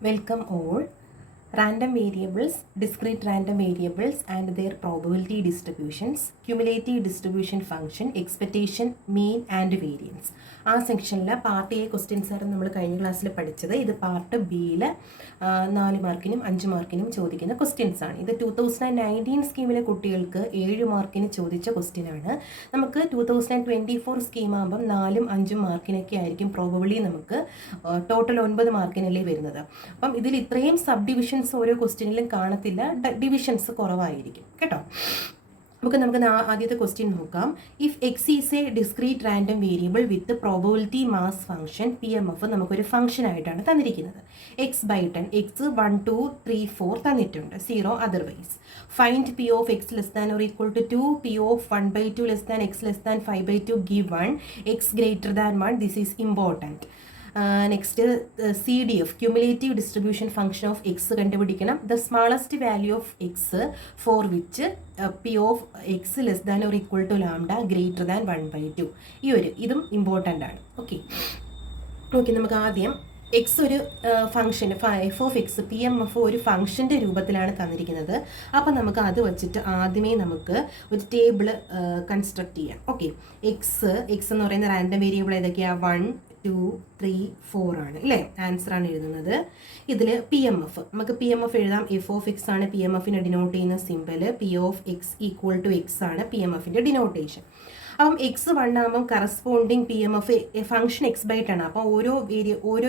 Welcome all. Random variables, discrete random variables and their probability distributions, cumulative distribution function, expectation, mean and variance. ആ സെക്ഷനിലെ part A questions ആണ് നമ്മൾ കഴിഞ്ഞ ക്ലാസ്സിൽ പഠിച്ചത്. ഇത് പാർട്ട് ബിയിൽ 4 മാർക്കിനും 5 മാർക്കിനും ചോദിക്കുന്ന ക്വസ്റ്റ്യൻസ് ആണ്. ഇത് 2019 സ്കീമിലെ കുട്ടികൾക്ക് 7 മാർക്കിന് ചോദിച്ച ക്വസ്റ്റ്യൻ ആണ്. നമുക്ക് 2024 സ്കീമാകുമ്പം 4ഉം 5ഉം മാർക്കിനൊക്കെ ആയിരിക്കും പ്രോബബിളി നമുക്ക് ടോട്ടൽ 9 മാർക്കിനല്ലേ വരുന്നത്. അപ്പം ഇതിൽ ഇത്രയും സബ് ഡിവിഷൻസ് ഓരോ ക്വസ്റ്റ്യനിലും കാണത്തില്ല, ഡിവിഷൻസ് കുറവായിരിക്കും കേട്ടോ. നമുക്ക് ആദ്യത്തെ ക്വസ്റ്റ്യൻ നോക്കാം. If X is A discrete random variable with probability mass function PMF നമുക്കൊരു ഫംഗ്ഷൻ ആയിട്ടാണ് തന്നിരിക്കുന്നത്. x/10 x 1 2 3 4 തന്നിട്ടുണ്ട്, 0 otherwise. Find P of x less than or equal to 2, P of 1/2 less than x less than 5/2 give 1, x greater than 1. This is important. Next CDF cumulative distribution function of x കണ്ടുപിടിക്കണം. The smallest value of x for which P of X less than or equal to lambda greater than 1/2. ഇതും important ആണ്. Okay, നമുക്ക് ആദ്യം x ഒരു function f of x PMF ഒരു ഫംഗ്ഷൻ്റെ രൂപത്തിലാണ് തന്നിരിക്കുന്നത്. അപ്പം നമുക്ക് അത് വെച്ചിട്ട് ആദ്യമേ നമുക്ക് ഒരു ടേബിൾ കൺസ്ട്രക്ട് ചെയ്യാം. ഓക്കെ, എക്സ് എന്ന് പറയുന്ന റാൻഡം വേരിയബിൾ ഏതൊക്കെയാണ്? 1 2 3 4 ആണ് അല്ലേ? ആൻസറാണ് എഴുതുന്നത്. ഇതിൽ PMF നമുക്ക് PMF എഴുതാം. എഫ് ഓഫ് എക്സ് ആണ് PMFനെ ഡിനോട്ട് ചെയ്യുന്ന simple. P of X equal to X ആണ് PMFൻ്റെ ഡിനോട്ടേഷൻ. അപ്പം x 1 ആകുമ്പം കറസ്പോണ്ടിങ് PMF ഫംഗ്ഷൻ x/10 ആണ്. അപ്പം ഓരോ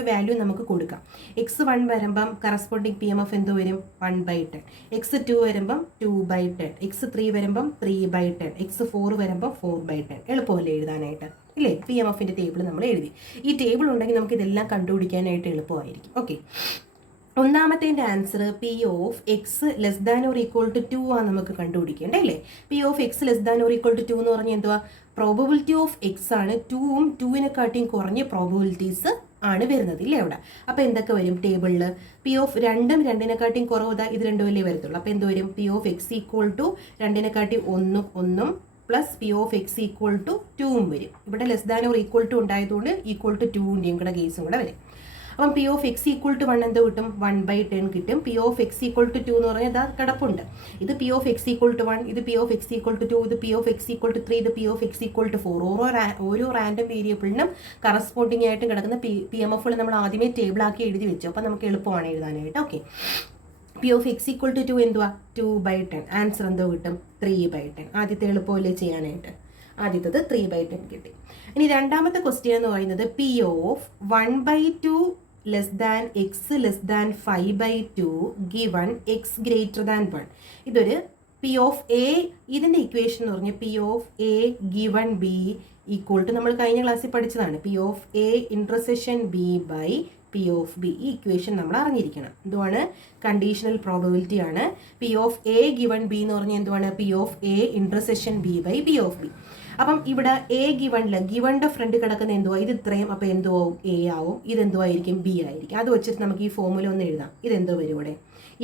വാല്യൂ നമുക്ക് കൊടുക്കാം. x 1 വരുമ്പം കറസ്പോണ്ടിങ് PMF എന്ത് വരും? 1/10. x 2 വരുമ്പം 2/10. x 3 വരുമ്പം 3/10. x 4 വരുമ്പം 4/10. എളുപ്പമല്ലേ എഴുതാനായിട്ട് ഇല്ലേ? PMFൻ്റെ ടേബിൾ നമ്മൾ എഴുതി. ഈ ടേബിൾ ഉണ്ടെങ്കിൽ നമുക്ക് ഇതെല്ലാം കണ്ടുപിടിക്കാനായിട്ട് എളുപ്പമായിരിക്കും. ഓക്കെ, ഒന്നാമത്തെ answer P of X less than or equal to 2 ആണ് നമുക്ക് കണ്ടുപിടിക്കേണ്ടത് അല്ലേ? P of X less than or equal to 2 എന്ന് പറഞ്ഞാൽ എന്തുവാ? പ്രോബബിലിറ്റി ഓഫ് എക്സ് ആണ്. 2ഉം 2നെക്കാട്ടിയും കുറഞ്ഞ പ്രോബബിലിറ്റീസ് ആണ് വരുന്നത് ഇല്ലേ അവിടെ? അപ്പോൾ എന്തൊക്കെ വരും ടേബിളിൽ? P ഓഫ് 2ഉം 2നെക്കാട്ടിയും കുറവ് ഇത് 2 അല്ലേ വരത്തുള്ളൂ. അപ്പോൾ എന്ത് വരും? P of X equal to 2നെക്കാട്ടി 1 plus P of X equal to 2ഉം വരും. ഇവിടെ less than or equal to ഉണ്ടായതുകൊണ്ട് ഈക്വൽ ടു 2ൻ്റെയും കൂടെ കേസും കൂടെ വരും. അപ്പം P of X equal to 1 എന്തോ കിട്ടും? 1/10 കിട്ടും. P of X equal to 2 എന്ന് പറഞ്ഞാൽ ഇതാ കിടപ്പുണ്ട്. ഇത് P of X equal to 1, ഇത് P of X equal to 2, ഇത് P of X equal to 3, ഇത് P of X equal to 4. ഓരോ റാൻഡം വേരിയബിളിനും കറസ്പോണ്ടിങ് ആയിട്ട് കിടക്കുന്ന PMFകൾ നമ്മൾ ആദ്യമേ ടേബിളാക്കി എഴുതി വെച്ചു. അപ്പം നമുക്ക് എളുപ്പമാണ് എഴുതാനായിട്ട്. Okay, P of X equal to 2 എന്തുവാ? 2/10. ആൻസർ എന്തോ കിട്ടും? 3/10. ആദ്യത്തെ എളുപ്പമല്ലേ ചെയ്യാനായിട്ട്? ആദ്യത്തത് 3/10 കിട്ടി. ഇനി രണ്ടാമത്തെ ക്വസ്റ്റ്യൻ എന്ന് പറയുന്നത് P of 1/2 less than X less than 5/2 given X greater than 1. ഇതൊരു P ഓഫ് എ, ഇതിൻ്റെ ഇക്വേഷൻ എന്ന് പറഞ്ഞാൽ P of A given B equal to നമ്മൾ കഴിഞ്ഞ ക്ലാസ്സിൽ പഠിച്ചതാണ്. P of A intersection B by P of B. ഈ equation നമ്മൾ അറിഞ്ഞിരിക്കണം. എന്തുവാണ്? കണ്ടീഷണൽ പ്രോബബിലിറ്റി ആണ്. P of A given B എന്ന് പറഞ്ഞാൽ എന്തുവാണ്? P of A intersection B by P of B. അപ്പം ഇവിടെ എ ഗിവണിൻ്റെ ഫ്രണ്ട് കിടക്കുന്ന എന്തുവാ? ഇത് ഇത്രയും. അപ്പോൾ എന്തുവാവും? എ ആവും. ഇതെന്തുവായിരിക്കും? ബി ആയിരിക്കും. അത് വെച്ചിട്ട് നമുക്ക് ഈ ഫോർമുല ഒന്ന് എഴുതാം. ഇതെന്തോ വരും ഇവിടെ?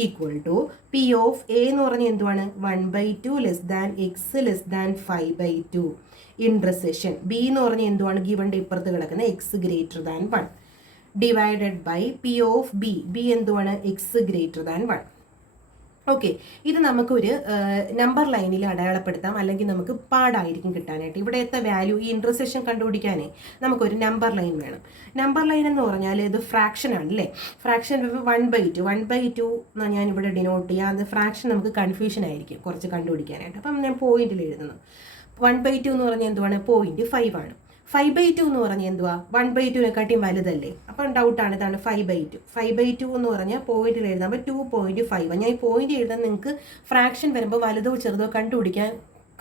Equal to P of a എന്ന് പറഞ്ഞാൽ എന്തുവാണ്? 1/2 less than X less than 5/2 intersection b എന്ന് പറഞ്ഞാൽ എന്തുവാണ്? ഗിവണിൻ്റെ ഇപ്പുറത്ത് കിടക്കുന്ന x greater than 1 divided by P of b എന്തുവാണ്? X greater than 1. ഓക്കെ, ഇത് നമുക്കൊരു നമ്പർ ലൈനിൽ അടയാളപ്പെടുത്താം, അല്ലെങ്കിൽ നമുക്ക് പാടായിരിക്കും കിട്ടാനായിട്ട്. ഇവിടെത്തെ വാല്യൂ ഈ ഇൻറ്റർസെക്ഷൻ കണ്ടുപിടിക്കാനേ നമുക്കൊരു നമ്പർ ലൈൻ വേണം. നമ്പർ ലൈൻ എന്ന് പറഞ്ഞാൽ ഇത് ഫ്രാക്ഷൻ ആണ് അല്ലേ? ഫ്രാക്ഷൻ 1/2 എന്നാണ് ഞാൻ ഇവിടെ ഡിനോട്ട് ചെയ്യുക. അത് ഫ്രാക്ഷൻ നമുക്ക് കൺഫ്യൂഷൻ ആയിരിക്കും കുറച്ച് കണ്ടുപിടിക്കാനായിട്ട്. അപ്പം ഞാൻ പോയിന്റിൽ എഴുതുന്നു. 1/2 എന്ന് പറഞ്ഞാൽ എന്തുവാണ്? 0.5 ആണ്. 5/2 എന്ന് പറഞ്ഞാൽ എന്തുവാ? 1/2നെക്കാട്ടിയും വലുതല്ലേ? അപ്പം ഡൗട്ടാണ്. ഇതാണ് 5/2. 5/2 എന്ന് പറഞ്ഞാൽ പോയിന്റിൽ എഴുതുമ്പോൾ 2.5. ഞാൻ ഈ പോയിന്റ് എഴുതാൻ നിങ്ങൾക്ക് ഫ്രാക്ഷൻ വരുമ്പോൾ വലുതോ ചെറുതോ കണ്ടുപിടിക്കാൻ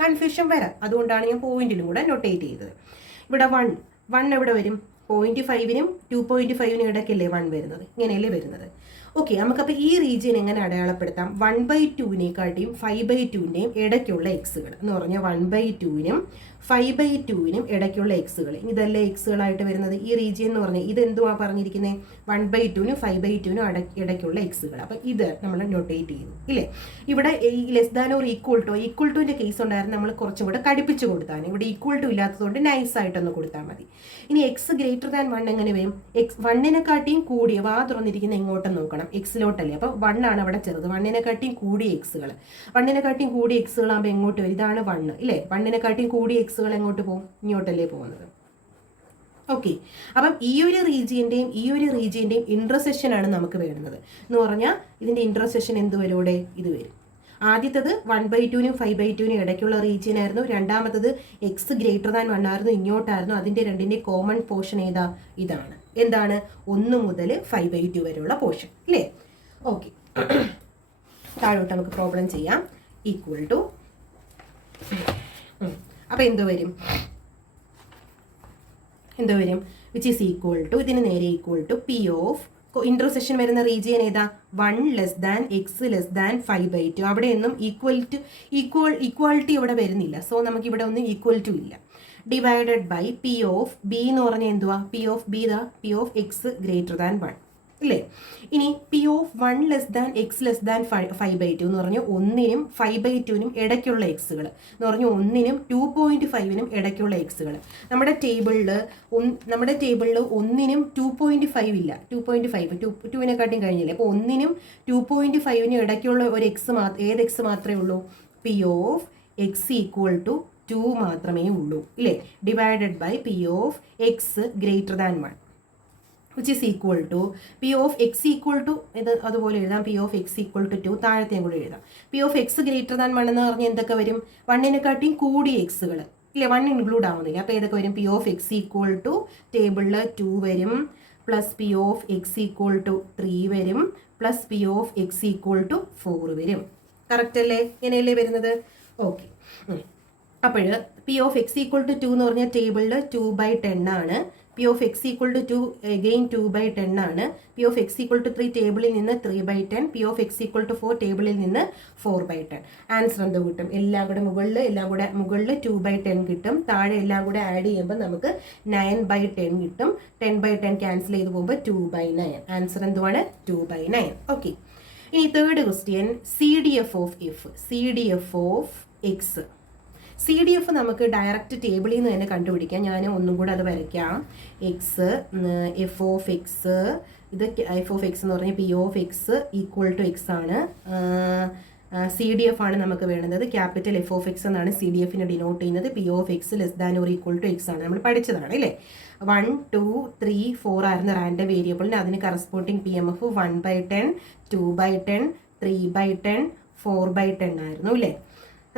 കൺഫ്യൂഷൻ വരാം. അതുകൊണ്ടാണ് ഞാൻ പോയിന്റിലും കൂടെ നൊട്ടേറ്റ് ചെയ്തത്. ഇവിടെ 1 എവിടെ വരും? 0.5നും 2.5നും ഇടയ്ക്കല്ലേ 1 വരുന്നത്? ഇങ്ങനെയല്ലേ വരുന്നത്? ഓക്കെ, നമുക്കപ്പോൾ ഈ റീജിയൻ എങ്ങനെ അടയാളപ്പെടുത്താം? 1/2നെക്കാട്ടിയും 5/2ൻ്റെയും ഇടയ്ക്കുള്ള എക്സുകൾ എന്ന് പറഞ്ഞാൽ 1/2നും 5/2നും ഇടയ്ക്കുള്ള എക്സുകൾ. ഇതല്ലേ എക്സുകളായിട്ട് വരുന്നത്? ഈ റീജിയൻ എന്ന് പറഞ്ഞാൽ ഇതെന്തുവാണ് പറഞ്ഞിരിക്കുന്നത്? 1/2നും 5/2നും ഇടയ്ക്കുള്ള എക്സുകൾ. അപ്പം ഇത് നമ്മൾ നൊട്ടേറ്റ് ചെയ്തു ഇല്ലേ? ഇവിടെ ലെസ് ദാൻ ഓർ ഈക്വൽ ടുവിൻ്റെ കേസ് ഉണ്ടായിരുന്നു. നമ്മൾ കുറച്ചും കൂടെ കടുപ്പിച്ച് കൊടുത്താണ്. ഇവിടെ ഈക്വൽ ടു ഇല്ലാത്തതുകൊണ്ട് നൈസായിട്ടൊന്ന് കൊടുത്താൽ മതി. ഇനി എക്സ് ഗ്രേറ്റർ ദാൻ 1 എങ്ങനെ വരും? എക്സ് 1നെക്കാട്ടിയും കൂടിയ വാ തുറന്നിരിക്കുന്ന എങ്ങോട്ടും നോക്കണം, എക്സിലോട്ടല്ലേ. അപ്പോൾ 1 ആണ് അവിടെ ചെറുത്. 1നെക്കാട്ടിയും കൂടിയ എക്സുകൾ, 1നെക്കാട്ടിയും കൂടിയ എക്സുകളാകുമ്പോൾ എങ്ങോട്ട് വരും? ഇതാണ് 1 ഇല്ലേ. 1നെക്കാട്ടിയും കൂടിയ എക്സുകൾ എങ്ങോട്ട് പോകും? ഇങ്ങോട്ടല്ലേ പോകുന്നത്. ഓക്കെ, അപ്പം ഈ ഒരു റീജിയൻ്റെയും ഇൻറ്റർസെക്ഷനാണ് നമുക്ക് വേണ്ടുന്നത്. എന്ന് പറഞ്ഞാൽ ഇതിൻ്റെ ഇൻറ്റർസെക്ഷൻ എന്ത് വരും? ഇവിടെ ഇത് വരും. ആദ്യത്തത് 1/2നും 5/2നും ഇടയ്ക്കുള്ള റീജിയൻ ആയിരുന്നു. രണ്ടാമത്തത് എക്സ് ഗ്രേറ്റർ ദാൻ 1 ആയിരുന്നു, ഇങ്ങോട്ടായിരുന്നു. അതിൻ്റെ രണ്ടിൻ്റെ കോമൺ പോർഷൻ ഏതാ? ഇതാണ്. എന്താണ്? 1 മുതൽ 5/2 വരെയുള്ള പോർഷൻ അല്ലേ. ഓക്കെ, താഴോട്ട് നമുക്ക് പ്രോബ്ലം ചെയ്യാം. ഈക്വൽ ടു അപ്പോൾ എന്ത് വരും? വിച്ച് ഈസ് ഈക്വൽ ടു, ഇതിന് നേരെ equal to P of intersection വരുന്ന റീജിയൻ ഏതാ? 1 less than X less than 5/2. അവിടെയൊന്നും ഈക്വാലിറ്റി ഇവിടെ വരുന്നില്ല. സോ നമുക്ക് ഇവിടെ ഒന്നും ഈക്വൽ ടു ഇല്ല. Divided by P of B എന്ന് പറഞ്ഞാൽ എന്തുവാ? P of B P of X greater than 1 അല്ലേ. ഇനി P of 1 less than X less than 5/2 എന്ന് പറഞ്ഞാൽ 1നും 5/2നും ഇടയ്ക്കുള്ള എക്സുകൾ എന്ന് പറഞ്ഞാൽ 1നും 2.5നും ഇടയ്ക്കുള്ള എക്സുകൾ. നമ്മുടെ ടേബിളിൽ 1നും 2.5 ഇല്ല. 2.5 കഴിഞ്ഞില്ലേ. അപ്പോൾ 1നും 2.5നും ഇടയ്ക്കുള്ള ഒരു എക്സ് ഏത് എക്സ് മാത്രമേ ഉള്ളൂ? P of X equal to 2 മാത്രമേ ഉള്ളൂ ഇല്ലേ. Divided by P of X greater than 1 which is equal to P of x equal to ഇത് അതുപോലെ എഴുതാം. P of x equal to 2 താഴത്തെയും കൂടി എഴുതാം. P of x greater than 1 എന്ന് പറഞ്ഞാൽ എന്തൊക്കെ വരും? 1നെക്കാട്ടിയും കൂടിയ എക്സുകൾ ഇല്ലേ. 1 ഇൻക്ലൂഡ് ആവുന്നില്ല. അപ്പോൾ ഏതൊക്കെ വരും? P of x equal to ടേബിളിൽ 2 വരും, plus P of x equal to 3 വരും, plus P of x equal to 4 വരും. കറക്റ്റ് അല്ലേ? ഇങ്ങനെയല്ലേ വരുന്നത്? ഓക്കെ, അപ്പോൾ P of x equal to 2 എന്ന് പറഞ്ഞാൽ ടേബിളിൽ 2/10 ആണ്. P of x equal to 2 again 2/10 ആണ്. P of x equal to 3 ടേബിളിൽ നിന്ന് 3/10. P of x equal to 4 ടേബിളിൽ നിന്ന് 4/10. ആൻസർ എന്ത് കിട്ടും? എല്ലാം കൂടെ മുകളിൽ 2/10 കിട്ടും. താഴെ എല്ലാം കൂടെ ആഡ് ചെയ്യുമ്പോൾ നമുക്ക് 9/10 കിട്ടും. 10/10 ക്യാൻസൽ ചെയ്ത് പോകുമ്പോൾ 2/9. ആൻസർ എന്തുവാണ്? 2/9. ഓക്കെ, ഇനി third question, CDF of f. CDF of x. CDF നമുക്ക് ഡയറക്റ്റ് ടേബിളിൽ നിന്ന് തന്നെ കണ്ടുപിടിക്കാം. ഞാൻ ഒന്നും കൂടെ അത് വരയ്ക്കാം. എക്സ് എഫ് ഓഫ് എക്സ്, ഇത് എഫ് ഓഫ് എക്സ് എന്ന് പറഞ്ഞാൽ P of X equal to X ആണ്. CDF ആണ് നമുക്ക് വേണ്ടത്. ക്യാപിറ്റൽ എഫ് ഓഫ് എക്സ് എന്നാണ് CDFനെ ഡിനോട്ട് ചെയ്യുന്നത്. P of X less than or equal to X ആണ്. നമ്മൾ പഠിച്ചതാണ് അല്ലേ. 1, 2, 3, 4 ആയിരുന്ന റാൻഡം വേരിയബിളിന് അതിന് കറസ്പോണ്ടിങ് PMF 1/10, 2/10, 3/10, 4/10 ആയിരുന്നു അല്ലേ.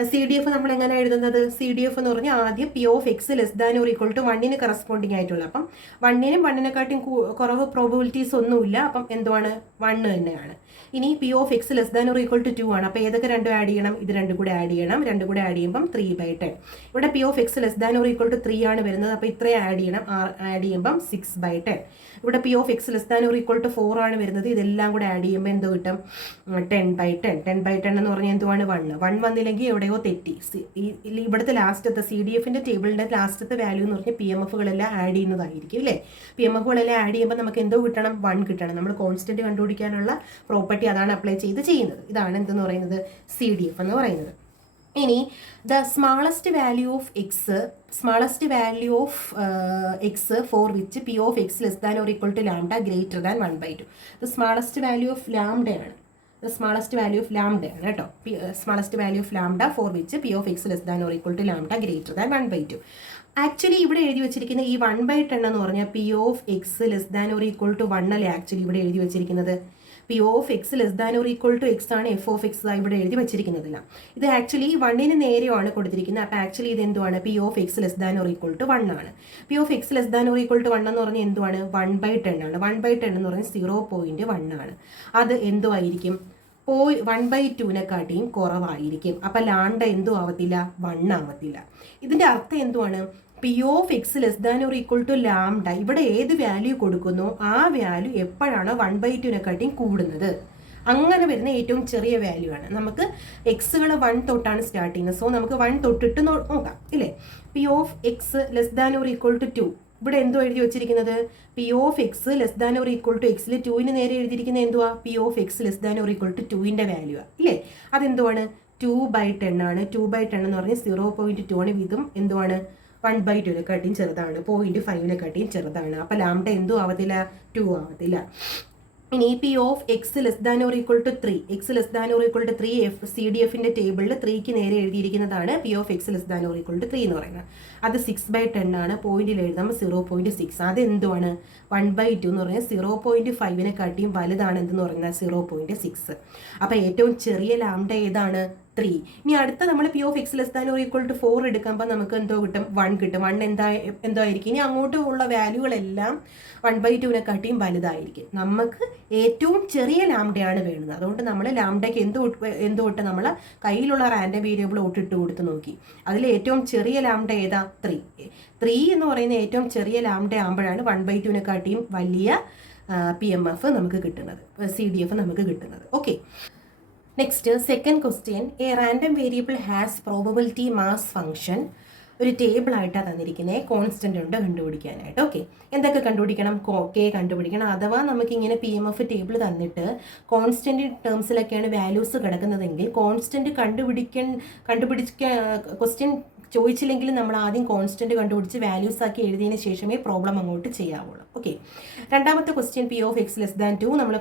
CDF നമ്മൾ എങ്ങനെ എഴുതുന്നത്? CDF എന്ന് പറഞ്ഞാൽ ആദ്യം P of x less than or equal to 1ന് കറസ്പോണ്ടിങ് ആയിട്ടുള്ള, അപ്പം 1നും 1നെക്കാട്ടും കുറവ് പ്രോബബിലിറ്റീസ് ഒന്നുമില്ല. അപ്പം എന്തുവാണ്? 1 തന്നെയാണ്. ഇനി P of x less than or equal to 2 ആണ്. അപ്പോൾ ഏതൊക്കെ രണ്ടും ആഡ് ചെയ്യണം? ഇത് രണ്ടും കൂടെ ആഡ് ചെയ്യണം. രണ്ടും കൂടെ ആഡ് ചെയ്യുമ്പം 3/10. ഇവിടെ P of x less than or equal to 3 ആണ് വരുന്നത്. അപ്പോൾ ഇത്രയും ആഡ് ചെയ്യണം. ആഡ് ചെയ്യുമ്പം 6/10. ഇവിടെ P of x less than or equal to 4 ആണ് വരുന്നത്. ഇതെല്ലാം കൂടെ ആഡ് ചെയ്യുമ്പോൾ എന്തോ കിട്ടും? 10/10. 10/10 എന്ന് പറഞ്ഞാൽ എന്തുവാണ്? 1 വന്നില്ലെങ്കിൽ എവിടെയോ തെറ്റി. ഇവിടുത്തെ ലാസ്റ്റത്തെ CDFന്റെ ടേബിളിൻ്റെ ലാസ്റ്റത്തെ വാല്യൂ എന്ന് പറഞ്ഞാൽ PMFകളെല്ലാം ആഡ് ചെയ്യുന്നതായിരിക്കും അല്ലേ. PMFകളെല്ലാം ആഡ് ചെയ്യുമ്പോൾ നമുക്ക് എന്തോ കിട്ടണം? 1 കിട്ടണം. നമ്മൾ കോൺസ്റ്റന്റ് കണ്ടുപിടിക്കാനുള്ള പ്രോപ്പർട്ടി അതാണ് അപ്ലൈ ചെയ്യുന്നത്. ഇതാണ് എന്തെന്ന് പറയുന്നത്? CDF എന്ന് പറയുന്നത്. ഇനി the smallest value of x for which P of x less than or equal to lambda greater than 1/2. The smallest value of ലാംഡയാണ്. സ്മാളസ്റ്റ് വാല്യൂ ഓഫ് ലാംഡയാണ് കേട്ടോ. Smallest value of lambda for which P of x less than or equal to lambda greater than 1/2. Actually ഇവിടെ എഴുതി വെച്ചിരിക്കുന്ന ഈ 1/10 എന്ന് പറഞ്ഞാൽ P of x less than or equal to 1 അല്ലേ ആക്ച്വലി ഇവിടെ എഴുതി വെച്ചിരിക്കുന്നത്. P of x less than or equal to X ആണ് എഫ് ഓഫ് എക്സ് ഇവിടെ എഴുതി വെച്ചിരിക്കുന്നതില്ല. ഇത് ആക്ച്വലി 1ന് നേരെയാണ് കൊടുത്തിരിക്കുന്നത്. അപ്പോൾ ആക്ച്വലി ഇത് എന്തുവാണ്? P of x less than or equal to 1 ആണ്. P of x less than or equal to 1 എന്ന് പറഞ്ഞാൽ എന്തുവാണ്? 1/10 ആണ്. 1/10 എന്ന് പറഞ്ഞാൽ 0.1 ആണ്. അത് എന്തോ ആയിരിക്കും? 1/2നെക്കാട്ടിയും കുറവായിരിക്കും. അപ്പം ലാംഡ എന്തോ ആവത്തില്ല? 1 ആവത്തില്ല. ഇതിൻ്റെ അർത്ഥം എന്തുവാണ്? P of x less than or equal to lambda ഇവിടെ ഏത് വാല്യൂ കൊടുക്കുന്നോ ആ വാല്യൂ എപ്പോഴാണ് 1/2നെക്കാട്ടിയും കൂടുന്നത് അങ്ങനെ വരുന്ന ഏറ്റവും ചെറിയ വാല്യൂ ആണ്. നമുക്ക് എക്സുകൾ 1 തൊട്ടാണ് സ്റ്റാർട്ട് ചെയ്യുന്നത്. സോ നമുക്ക് 1 തൊട്ടിട്ട് നോക്കാം ഇല്ലേ. P of x less than or equal to 2 ഇവിടെ എന്തോ എഴുതി വെച്ചിരിക്കുന്നത്? P of x less than or equal to എക്സിൽ 2ന് നേരെ എഴുതിയിരിക്കുന്നത് എന്തുവാ? P of x less than or equal to 2ൻ്റെ വാല്യൂ ഇല്ലേ. അതെന്തുവാണ്? 2/10 ആണ്. 2/10 എന്ന് പറഞ്ഞാൽ 0.2 ആണ്. ഇതും എന്തുവാണ്? 1/2 ചെറുതാണ്, 0.5 ചെറുതാണ്. അപ്പോൾ ലാംഡ എന്തും ആവത്തില്ല, 2 ആവത്തില്ല. ഇനി P of X less than or equal to 3, x less than or equal to 3 CDFന്റെ ടേബിളിൽ 3ക്ക് നേരെ എഴുതിയിരിക്കുന്നതാണ് P of X less than or equal to 3 എന്ന് പറയുന്നത്. അത് 6/10 ആണ്. പോയിന്റിൽ എഴുതുമ്പോൾ 0.6. അത് എന്തുവാണ്, 1/2 എന്ന് പറഞ്ഞാൽ 0.5 വലുതാണ് എന്തെന്ന് പറയുന്നത് 0.6. അപ്പോൾ ഏറ്റവും ചെറിയ ലാംഡ ഏതാണ്, 3. ഇനി അടുത്ത നമ്മൾ P of X less than or equal to 4 എടുക്കുമ്പോൾ നമുക്ക് എന്തോ കിട്ടും, 1 കിട്ടും. 1 എന്തായിരിക്കും, ഇനി അങ്ങോട്ടുള്ള വാല്യൂകളെല്ലാം 1/2 വലുതായിരിക്കും. നമുക്ക് ഏറ്റവും ചെറിയ ലാംഡയാണ് വേണ്ടത്. അതുകൊണ്ട് നമ്മൾ ലാംഡയ്ക്ക് എന്തുകൊണ്ട് നമ്മൾ കയ്യിലുള്ള റാൻഡം വേരിയബിൾ ഇട്ട് കൊടുത്ത് നോക്കി. അതിൽ ഏറ്റവും ചെറിയ ലാംഡ ഏതാ, 3 എന്ന് പറയുന്ന ഏറ്റവും ചെറിയ ലാംഡ ആകുമ്പോഴാണ് 1/2 വലിയ PMF നമുക്ക് കിട്ടുന്നത്, CDF നമുക്ക് കിട്ടുന്നത്. Okay, next second question. A random variable has probability mass function. ഒരു ടേബിൾ ആയിട്ടാണ് തന്നിരിക്കുന്നത്, കോൺസ്റ്റന്റ് ഉണ്ട് കണ്ടുപിടിക്കാനായിട്ട്. ഓക്കെ, എന്തൊക്കെ കണ്ടുപിടിക്കണം, കെ കണ്ടുപിടിക്കണം. അഥവാ നമുക്കിങ്ങനെ PMF ടേബിൾ തന്നിട്ട് കോൺസ്റ്റന്റ് ടേംസിലൊക്കെയാണ് വാല്യൂസ് കിടക്കുന്നതെങ്കിൽ കോൺസ്റ്റന്റ് കണ്ടുപിടിക്കാൻ ക്വസ്റ്റ്യൻ ചോദിച്ചില്ലെങ്കിൽ നമ്മൾ ആദ്യം കോൺസ്റ്റന്റ് കണ്ടുപിടിച്ച് വാല്യൂസ് ആക്കി എഴുതിയതിന് ശേഷമേ പ്രോബ്ലം അങ്ങോട്ട് ചെയ്യാവുള്ളൂ. ഓക്കെ, രണ്ടാമത്തെ question P of X less than 2 നമ്മൾ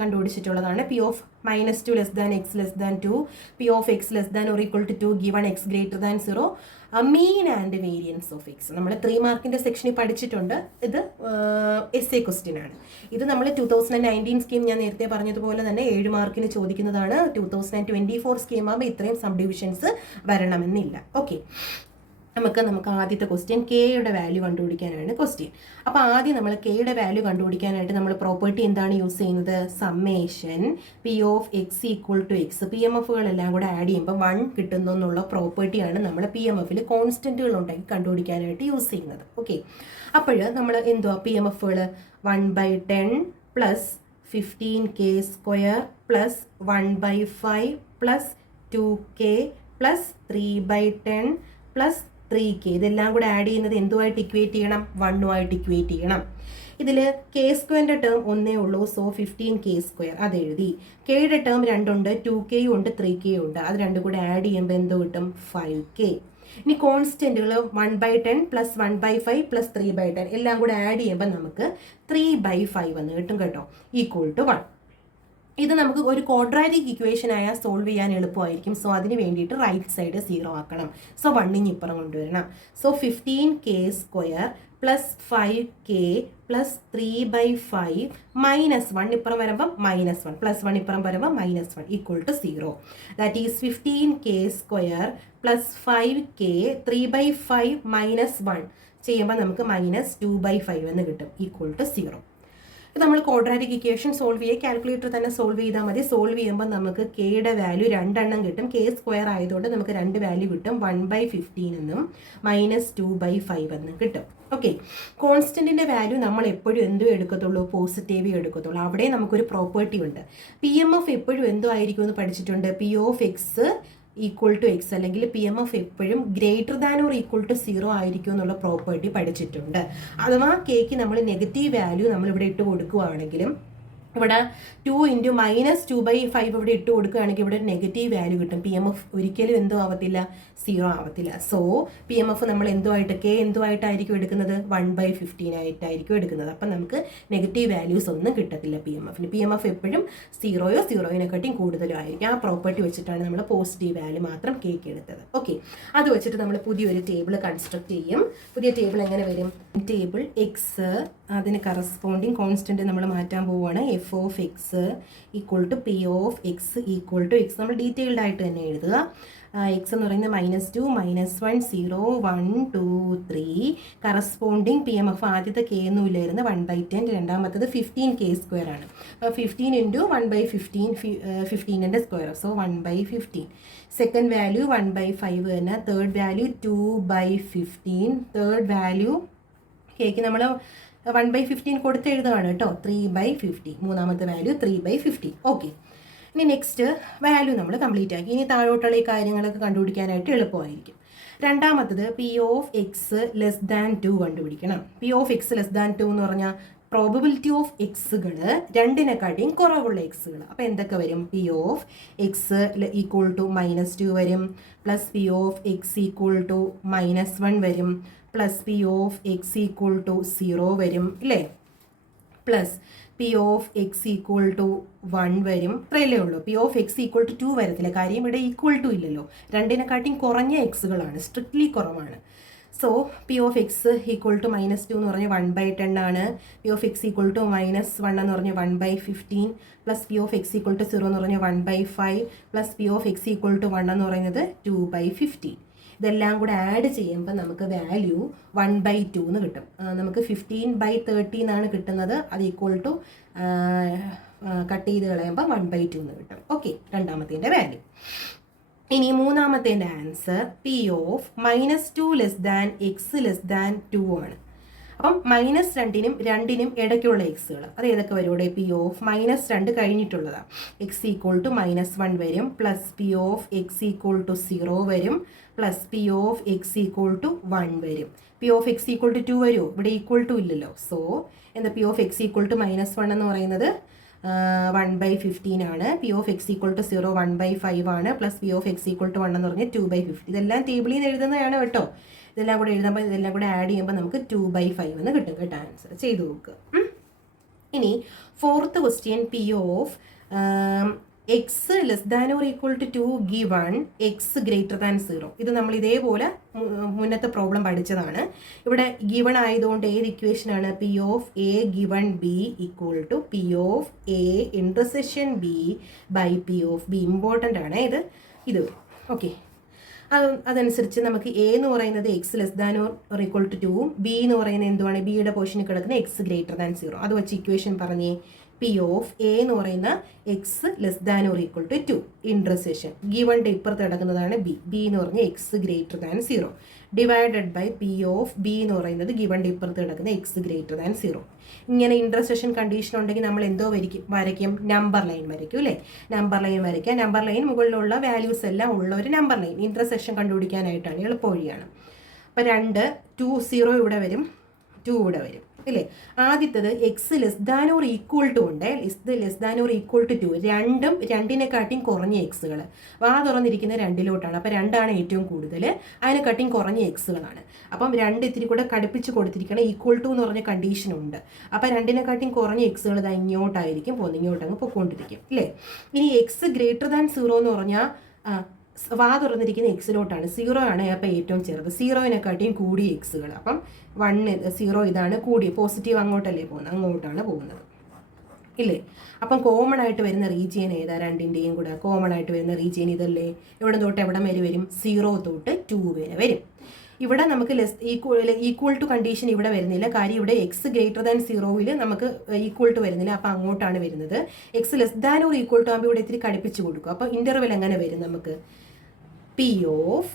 കണ്ടുപിടിച്ചിട്ടുള്ളതാണ്. P of -2 less than X less than 2, P of X less than or equal to 2 given X greater than 0, mean and variance of x. നമ്മൾ 3 മാർക്കിന്റെ സെക്ഷനിൽ പഠിച്ചിട്ടുണ്ട്. ഇത് essay ക്വസ്റ്റ്യൻ ആണ്. ഇത് നമ്മൾ 2019 സ്കീം ഞാൻ നേരത്തെ പറഞ്ഞതുപോലെ തന്നെ 7 മാർക്കിന് ചോദിക്കുന്നതാണ്. 2024 സ്കീം ആകുമ്പോൾ ഇത്രയും സബ് ഡിവിഷൻസ് വരണമെന്നില്ല. ഓക്കെ, നമുക്ക് ആദ്യത്തെ ക്വസ്റ്റ്യൻ കെയുടെ വാല്യൂ കണ്ടുപിടിക്കാനാണ് ക്വസ്റ്റ്യൻ. അപ്പോൾ ആദ്യം നമ്മൾ കെയുടെ വാല്യൂ കണ്ടുപിടിക്കാനായിട്ട് നമ്മൾ പ്രോപ്പർട്ടി എന്താണ് യൂസ് ചെയ്യുന്നത്, summation P of X equal to x. PMFകളെല്ലാം കൂടെ ആഡ് ചെയ്യുമ്പോൾ 1 കിട്ടുന്നു എന്നുള്ള പ്രോപ്പർട്ടിയാണ് നമ്മൾ PMFൽ കോൺസ്റ്റന്റുകൾ ഉണ്ടെങ്കിൽ കണ്ടുപിടിക്കാനായിട്ട് യൂസ് ചെയ്യുന്നത്. ഓക്കെ, അപ്പോൾ നമ്മൾ എന്തുവാ PMFകൾ 1/10 plus 15k² plus 1/5 plus 2k plus 3/10 plus 3k. ഇതെല്ലാം കൂടെ ആഡ് ചെയ്യുന്നത് എന്തുമായിട്ട് ഇക്വേറ്റ് ചെയ്യണം, 1 ഇക്വേറ്റ് ചെയ്യണം. ഇതിൽ k² ടേം ഒന്നേ ഉള്ളൂ, സോ 15k². അത് എഴുതി. കെയുടെ ടേം 2 ഉണ്ട്, 2k ഉണ്ട് 3k ഉണ്ട്. അത് രണ്ടും കൂടെ ആഡ് ചെയ്യുമ്പോൾ എന്ത് കിട്ടും, 5k. ഇനി കോൺസ്റ്റന്റുകൾ 1/10 പ്ലസ് 1/5 പ്ലസ് 3/10 എല്ലാം കൂടെ ആഡ് ചെയ്യുമ്പോൾ നമുക്ക് 3/5 എന്ന് കിട്ടും കേട്ടോ, ഈക്വൽ ടു 1. ഇത് നമുക്ക് ഒരു ക്വാഡ്രാറ്റിക് ഇക്വേഷൻ ആയാൽ സോൾവ് ചെയ്യാൻ എളുപ്പമായിരിക്കും. സോ അതിന് വേണ്ടിയിട്ട് റൈറ്റ് സൈഡ് 0 ആക്കണം. സോ 1 ഇപ്പുറം കൊണ്ടുവരണം. So 15k² plus 5k plus 3/5 minus 1 ഇപ്പുറം വരുമ്പം -1 പ്ലസ് 1 ഇപ്പുറം വരുമ്പോൾ -1 equal to 0. That is 15k² plus 5k 3/5 -1 ചെയ്യുമ്പോൾ നമുക്ക് -2/5 എന്ന് കിട്ടും, ഈക്വൽ ടു 0. ഇത് നമ്മൾ ക്വാഡ്രാറ്റിക് ഇക്വേഷൻ സോൾവ് ചെയ്യുക, കാൽക്കുലേറ്റർ തന്നെ സോൾവ് ചെയ്താൽ മതി. സോൾവ് ചെയ്യുമ്പോൾ നമുക്ക് കെയുടെ വാല്യൂ 2 എണ്ണം കിട്ടും. k² ആയതുകൊണ്ട് നമുക്ക് 2 വാല്യൂ കിട്ടും, 1/15 എന്നും -2/5 എന്നും കിട്ടും. ഓക്കെ, കോൺസ്റ്റന്റിന്റെ വാല്യൂ നമ്മൾ എപ്പോഴും എന്തും എടുക്കത്തുള്ളൂ, പോസിറ്റീവ് എടുക്കത്തുള്ളൂ. അവിടെ നമുക്കൊരു പ്രോപ്പർട്ടി ഉണ്ട്. PMF എപ്പോഴും എന്തോ ആയിരിക്കും എന്ന് പഠിച്ചിട്ടുണ്ട്, P of X equal to X അല്ലെങ്കിൽ PMF എപ്പോഴും greater than or equal to 0 ആയിരിക്കും എന്നുള്ള പ്രോപ്പർട്ടി പഠിച്ചിട്ടുണ്ട്. അഥവാ കെക്ക് നമ്മൾ നെഗറ്റീവ് വാല്യൂ നമ്മളിവിടെ ഇട്ട് കൊടുക്കുകയാണെങ്കിലും ഇവിടെ 2 × -2/5 ഇവിടെ ഇട്ട് കൊടുക്കുകയാണെങ്കിൽ ഇവിടെ നെഗറ്റീവ് വാല്യൂ കിട്ടും. PMF ഒരിക്കലും എന്തോ ആവത്തില്ല, 0 ആവത്തില്ല. സോ PMF നമ്മൾ കെ എന്തുമായിട്ടായിരിക്കും എടുക്കുന്നത്, 1/15 ആയിട്ടായിരിക്കും എടുക്കുന്നത്. അപ്പം നമുക്ക് നെഗറ്റീവ് വാല്യൂസ് ഒന്നും കിട്ടത്തില്ല PMFന്. PMF എപ്പോഴും 0യോ 0നെക്കാട്ടിയും കൂടുതലോ ആയിരിക്കും. ആ പ്രോപ്പർട്ടി വെച്ചിട്ടാണ് നമ്മൾ പോസിറ്റീവ് വാല്യൂ മാത്രം കേക്ക് എടുത്തത്. ഓക്കെ, അത് വെച്ചിട്ട് നമ്മൾ പുതിയൊരു ടേബിൾ കൺസ്ട്രക്ട് ചെയ്യും. പുതിയ ടേബിൾ എങ്ങനെ വരും, ടേബിൾ എക്സ് അതിന് കറസ്പോണ്ടിങ് കോൺസ്റ്റന്റ് നമ്മൾ മാറ്റാൻ പോവുകയാണ്. f of X equal to P of X equal to X നമ്മൾ ഡീറ്റെയിൽഡ് ആയിട്ട് തന്നെ എഴുതുക. എക്സ് എന്ന് പറയുന്നത് -2 -1 0 1 2 3 കറസ്പോണ്ടിങ് PMF ആദ്യത്തെ k ഒന്നുമില്ലായിരുന്നു, 1/10. രണ്ടാമത്തത് 15k² ആണ്. 15 × 1/15 15ന്റെ സ്ക്വയർ, സോ 1/15. സെക്കൻഡ് വാല്യൂ 1/5 തന്നെ. Third value 2/15. Third value cake നമ്മൾ 1/15 കൊടുത്ത് എഴുതുകയാണ് കേട്ടോ, 3/50. മൂന്നാമത്തെ വാല്യൂ 3/50. ഓക്കെ, ഇനി നെക്സ്റ്റ് വാല്യൂ നമ്മൾ കംപ്ലീറ്റ് ആക്കി. ഇനി താഴോട്ടുള്ള ഈ കാര്യങ്ങളൊക്കെ കണ്ടുപിടിക്കാനായിട്ട് എളുപ്പമായിരിക്കും. രണ്ടാമത്തത് P of X less than 2 കണ്ടുപിടിക്കണം. P of X less than 2 എന്ന് പറഞ്ഞാൽ പ്രോബബിലിറ്റി ഓഫ് എക്സുകൾ 2നെക്കാട്ടിയും കുറവുള്ള എക്സുകൾ. അപ്പോൾ എന്തൊക്കെ വരും, P of X equal to -2 വരും, plus P of X equal to -1 വരും, plus P of X equal to 0 വരും ഇല്ലേ, plus P of X equal to 1 വരും. ഇത്രയല്ലേ ഉള്ളൂ. P of X equal to 2 വരത്തില്ല, കാര്യം ഇവിടെ ഈക്വൾ ടു ഇല്ലല്ലോ, രണ്ടിനെക്കാട്ടിയും കുറഞ്ഞ എക്സുകളാണ്, സ്ട്രിക്ട്ലി കുറവാണ്. So P of X equal to -2 എന്ന് പറഞ്ഞാൽ 1/10 ആണ്. P of X equal to -1 എന്ന് പറഞ്ഞാൽ 1/15 plus P of X equal to 0 എന്ന് പറഞ്ഞാൽ 1/5 plus P of X equal to 1 എന്ന് പറയുന്നത് 2/15. ഇതെല്ലാം കൂടെ ആഡ് ചെയ്യുമ്പോൾ നമുക്ക് വാല്യൂ 1/2 എന്ന് കിട്ടും. നമുക്ക് 15/30 എന്നാണ് കിട്ടുന്നത്. അത് ഈക്വൾ ടു കട്ട് ചെയ്ത് കളയുമ്പോൾ 1/2 എന്ന് കിട്ടും. ഓക്കെ, രണ്ടാമത്തേൻ്റെ വാല്യൂ. ഇനി മൂന്നാമത്തേൻ്റെ answer P of -2 less than X less than 2 ആണ്. അപ്പം -2നും 2നും ഇടയ്ക്കുള്ള എക്സുകൾ അത് ഏതൊക്കെ വരും ഇവിടെ? പി ഓഫ് -2 കഴിഞ്ഞിട്ടുള്ളതാണ്. എക്സ് ഈക്വൾ ടു -1 വരും, plus P of X equal to 0 വരും, plus P of X equal to 1 വരും. P of X equal to 2 വരുമോ? ഇവിടെ ഈക്വൾ ടു ഇല്ലല്ലോ. സോ എന്താ P of X equal to -1 എന്ന് പറയുന്നത് 1/15 ആണ്. P of X equal to 0 1/5 ആണ്. Plus P of X equal to 1 എന്ന് പറഞ്ഞാൽ 2/50. ഇതെല്ലാം ടേബിളിൽ നിന്ന് എഴുതുന്നതാണ് കേട്ടോ. ഇതെല്ലാം കൂടെ എഴുതുമ്പോൾ ഇതെല്ലാം കൂടെ ആഡ് ചെയ്യുമ്പോൾ നമുക്ക് 2/5 എന്ന് കിട്ടും കേട്ടോ. ആൻസർ ചെയ്ത് നോക്കുക. ഇനി fourth question P of X less than or equal to 2 given X greater than 0. ഇത് നമ്മൾ ഇതേപോലെ മുന്നത്തെ പ്രോബ്ലം പഠിച്ചതാണ്. ഇവിടെ ഗിവൺ ആയതുകൊണ്ട് ഏത് ഇക്വേഷനാണ്? P of A given b equal to P of a intersection b by P of b. Important ആണ് ഇത്. ഓക്കെ, അതനുസരിച്ച് നമുക്ക് എ എന്ന് പറയുന്നത് x less than or equal to 2, b എന്ന് പറയുന്നത് എന്തുവാണ്? ബിയുടെ പോർഷനിൽ കിടക്കുന്ന എക്സ് ഗ്രേറ്റർ ദാൻ 0. അത് വെച്ച് ഇക്വേഷൻ പറഞ്ഞേ. പി ഓഫ് എ എന്ന് പറയുന്ന x less than or equal to 2 intersection ഗിവണിൻ്റെ ഇപ്പുറത്ത് കിടക്കുന്നതാണ് ബി എന്ന് പറഞ്ഞ x greater than 0 divided by P of B എന്ന് പറയുന്നത് ഗിവണിൻ്റെ ഇപ്പുറത്ത് കിടക്കുന്ന എക്സ് ഗ്രേറ്റർ ദാൻ 0. ഇങ്ങനെ ഇൻ്റർസെക്ഷൻ കണ്ടീഷൻ ഉണ്ടെങ്കിൽ നമ്മൾ എന്തോ വരയ്ക്കും? നമ്പർ ലൈൻ വരയ്ക്കും അല്ലേ? നമ്പർ ലൈൻ വരയ്ക്കുക. നമ്പർ ലൈൻ മുകളിലുള്ള വാല്യൂസ് എല്ലാം ഉള്ള ഒരു നമ്പർ ലൈൻ ഇൻ്റർസെക്ഷൻ കണ്ടുപിടിക്കാനായിട്ടാണ്, എളുപ്പവഴിയാണ്. അപ്പോൾ 2 2 0 ഇവിടെ വരും, 2 ഇവിടെ വരും ഇല്ലേ? ആദ്യത്തത് x less than or equal to ഉണ്ട്. Less than or equal to 2 രണ്ടും 2നെക്കാട്ടിയും കുറഞ്ഞ എക്സുകൾ. വാ തുറന്നിരിക്കുന്ന 2ലോട്ടാണ്. അപ്പോൾ 2 ആണ് ഏറ്റവും കൂടുതൽ, അതിനെക്കാട്ടിയും കുറഞ്ഞ എക്സുകളാണ്. അപ്പം 2 ഇത്തിരി കൂടെ കടുപ്പിച്ച് കൊടുത്തിരിക്കണം. ഈക്വൾ ടു എന്ന് പറഞ്ഞ കണ്ടീഷൻ ഉണ്ട്. അപ്പോൾ 2നെക്കാട്ടിയും കുറഞ്ഞ എക്സുകൾ ഇത് ഇങ്ങോട്ടായിരിക്കും പോകുന്നത്, ഇങ്ങോട്ടങ്ങ് പൊയ്ക്കൊണ്ടിരിക്കും ഇല്ലേ? ഇനി എക്സ് ഗ്രേറ്റർ ദാൻ 0 എന്ന് പറഞ്ഞാൽ വാ തുറന്നിരിക്കുന്ന എക്സിലോട്ടാണ്. 0 ആണ് അപ്പോൾ ഏറ്റവും ചെറുത്, 0നെക്കാട്ടിയും കൂടിയ എക്സുകൾ. അപ്പം 1 0 ഇതാണ് കൂടിയ, പോസിറ്റീവ് അങ്ങോട്ടല്ലേ പോകുന്നത്, അങ്ങോട്ടാണ് പോകുന്നത് ഇല്ലേ? അപ്പം കോമൺ ആയിട്ട് വരുന്ന റീജിയൻ ഏതാ? 2ൻ്റെയും കൂടെ കോമൺ ആയിട്ട് വരുന്ന റീജിയൻ ഇതല്ലേ? എവിടെ തൊട്ട് എവിടെ വരെ വരും? 0 തൊട്ട് 2 വരെ വരും. ഇവിടെ നമുക്ക് ഈക്വൾ ടു കണ്ടീഷൻ ഇവിടെ വരുന്നില്ല, കാര്യം ഇവിടെ എക്സ് ഗ്രേറ്റർ ദാൻ 0ൽ നമുക്ക് ഈക്വൾ ടു വരുന്നില്ല. അപ്പോൾ അങ്ങോട്ടാണ് വരുന്നത്. X less than or equal to ആകുമ്പോൾ ഇവിടെ ഇത്തിരി കടുപ്പിച്ച് കൊടുക്കും. അപ്പോൾ ഇൻ്റർവെൽ എങ്ങനെ വരും? നമുക്ക് പി ഓഫ്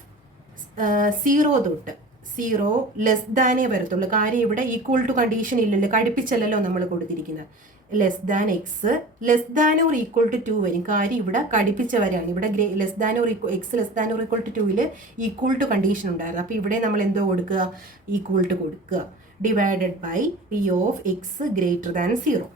0 തൊട്ട് 0 ലെസ് ദാനേ വരത്തുള്ളൂ, കാര്യം ഇവിടെ ഈക്വൾ ടു കണ്ടീഷൻ ഇല്ലല്ലോ, കടുപ്പിച്ചല്ലോ നമ്മൾ കൊടുത്തിരിക്കുന്നത്. Less than X less than or equal to 2 വരും, കാര്യം ഇവിടെ കടുപ്പിച്ച വരെയാണ്. ഇവിടെ less than or x less than or equal to 2ൽ ഈക്വൾ ടു കണ്ടീഷൻ ഉണ്ടായിരുന്നു. അപ്പോൾ ഇവിടെ നമ്മൾ എന്തോ കൊടുക്കുക? ഈക്വൾ ടു കൊടുക്കുക. Divided by P of X greater than 0.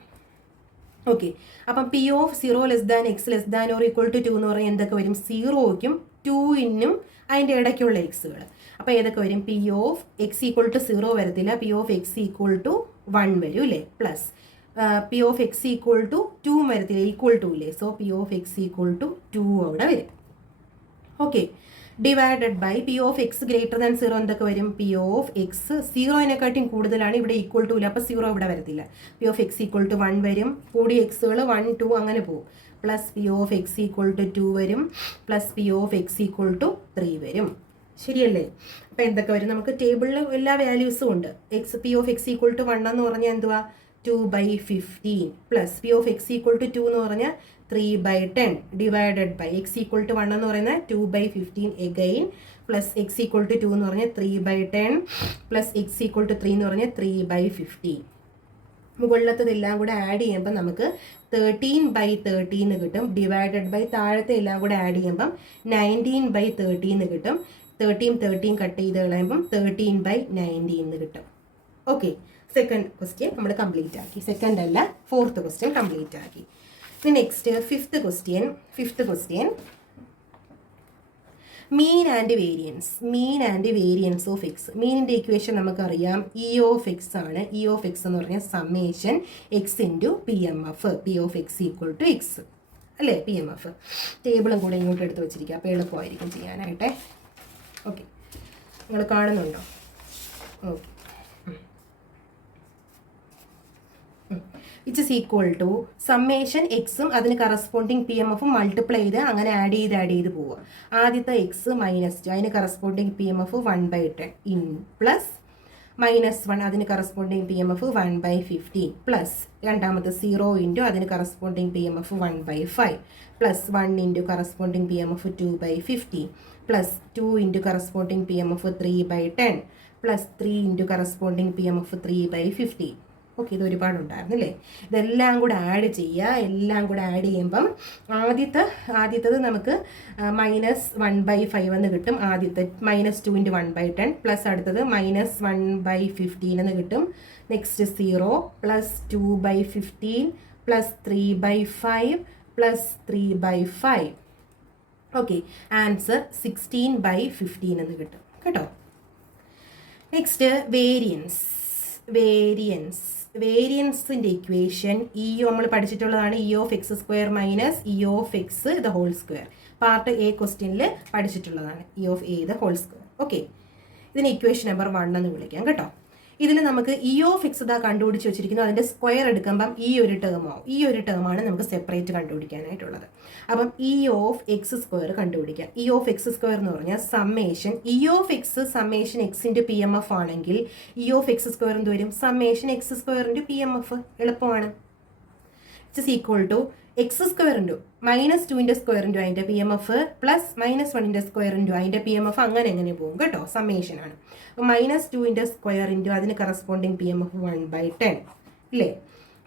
Okay, അപ്പം P of 0 less than X less than or equal to 2 എന്ന് പറഞ്ഞാൽ എന്തൊക്കെ വരും? 0ക്കും 2നും അതിൻ്റെ ഇടയ്ക്കുള്ള എക്സുകൾ. അപ്പോൾ ഏതൊക്കെ വരും? P of X equal to 0 വരത്തില്ല, P of X equal to 1 വരും ഇല്ലേ? Plus P of X equal to 2 വരത്തില്ല, ഈക്വൾ ടു ഇല്ലേ? So P of X equal to 2 അവിടെ വരും. Okay, divided by P of X greater than 0 എന്തൊക്കെ വരും? P of X 0നെക്കാട്ടിയും കൂടുതലാണ്, ഇവിടെ ഈക്വൾ ടു ഇല്ല, അപ്പോൾ 0 ഇവിടെ വരത്തില്ല. P of X equal to 1 വരും, കൂടി എക്സുകൾ 1 2 അങ്ങനെ പോകും. Plus P of X equal to 2 വരും, plus P of X equal to 3 വരും. ശരിയല്ലേ? അപ്പോൾ എന്തൊക്കെ വരും? നമുക്ക് ടേബിളിൽ എല്ലാ വാല്യൂസും ഉണ്ട്. P of X equal to 1 എന്ന് പറഞ്ഞാൽ എന്തുവാ? 2/15 plus P of X equal to 2 എന്ന് പറഞ്ഞാൽ 3/10 divided by X equal to 1 എന്ന് പറയുന്നത് 2/15 again plus X equal to 2 എന്ന് പറഞ്ഞാൽ 3/10 പ്ലസ് എക്സ് ഈക്വൾ ടു 3 എന്ന് പറഞ്ഞാൽ 3/15. മുകളിലത്തതെല്ലാം കൂടെ ആഡ് ചെയ്യുമ്പോൾ നമുക്ക് 13/13 കിട്ടും. ഡിവൈഡഡ് ബൈ താഴത്തെ എല്ലാം കൂടെ ആഡ് ചെയ്യുമ്പം 19/13 കിട്ടും. 13 കട്ട് ചെയ്ത് കളയുമ്പം 13/19 കിട്ടും. ഓക്കെ, സെക്കൻഡ് ക്വസ്റ്റ്യൻ നമ്മൾ കംപ്ലീറ്റ് ആക്കി. സെക്കൻഡ് അല്ല, ഫോർത്ത് ക്വസ്റ്റ്യൻ കംപ്ലീറ്റ് ആക്കി. Next fifth question mean and variance of X. മീനിൻ്റെ ഇക്വേഷൻ നമുക്കറിയാം ഇ ഓഫ് എക്സ് ആണ്. ഇ ഓഫ് എക്സ് എന്ന് പറഞ്ഞാൽ summation X into P M F. P of X equal to X അല്ലേ, P M F. ടേബിളും കൂടെ ഇങ്ങോട്ട് എടുത്ത് വെച്ചിരിക്കുക, അപ്പോൾ എളുപ്പമായിരിക്കും ചെയ്യാനായിട്ടേ. ഓക്കെ, നിങ്ങൾ കാണുന്നുണ്ടോ? Okay, it is equal to summation എക്സും അതിന് കറസ്പോണ്ടിങ് പി എം എഫും മൾട്ടിപ്ലൈ ചെയ്ത് അങ്ങനെ ആഡ് ചെയ്ത് പോവുക. ആദ്യത്തെ എക്സ് -2 അതിന് corresponding P M F 1/10 in plus -1 അതിന് corresponding P M F 1/15 plus രണ്ടാമത്തെ 0 ഇൻറ്റു അതിന് corresponding P M F 1/5 plus 1 into corresponding P M F 2/50 plus 2 into corresponding P M F 3/10 plus 3 into corresponding P M F 3/50. Okay, ഇത് ഒരുപാടുണ്ടായിരുന്നു അല്ലേ. ഇതെല്ലാം കൂടെ add ചെയ്യുക. എല്ലാം കൂടെ ആഡ് ചെയ്യുമ്പം ആദ്യത്തത് നമുക്ക് -1/5 എന്ന് കിട്ടും. ആദ്യത്തെ -2 ഇൻറ്റു 1/10 പ്ലസ് അടുത്തത് -1/15 എന്ന് കിട്ടും. Next 0 plus 2/15 plus 3/5 plus 3/5. Okay, answer 16/15 എന്ന് കിട്ടും കേട്ടോ. നെക്സ്റ്റ് വേരിയൻസിൻ്റെ ഇക്വേഷൻ നമ്മൾ പഠിച്ചിട്ടുള്ളതാണ്. E of X square minus E of X the whole square. Part A ക്വസ്റ്റ്യനിൽ പഠിച്ചിട്ടുള്ളതാണ് E of A the whole square. Okay, ഇതിന് ഇക്വേഷൻ നമ്പർ 1 എന്ന് വിളിക്കാം കേട്ടോ. ഇതിൽ നമുക്ക് ഇ ഓഫ് എക്സ് ഇതാ കണ്ടുപിടിച്ച് വെച്ചിരിക്കുന്നു. അതിൻ്റെ സ്ക്വയർ എടുക്കുമ്പം ഈ ഒരു ടേമാവും. ഈ ഒരു ടേമാണ് നമുക്ക് സെപ്പറേറ്റ് കണ്ടുപിടിക്കാനായിട്ടുള്ളത്. അപ്പം ഇ ഓഫ് എക്സ് സ്ക്വയർ കണ്ടുപിടിക്കാം. ഇ ഓഫ് എക്സ് സ്ക്വയർ എന്ന് പറഞ്ഞാൽ summation E of X summation X into P M F ആണെങ്കിൽ ഇ ഓഫ് എക്സ് സ്ക്വയർ എന്ത് വരും? Summation X square into P M F. എളുപ്പമാണ്. It's equal to X square into -2ൻ്റെ square into അതിൻ്റെ P M F plus -1ൻ്റെ square into അതിൻ്റെ P M F. അങ്ങനെ പോകും കേട്ടോ. സമ്മേഷൻ ആണ്. അപ്പോൾ -2ൻ്റെ സ്ക്വയർ ഇൻറ്റു അതിന് കറസ്പോണ്ടിങ് പി എം എഫ് 1/10 ഇല്ലേ,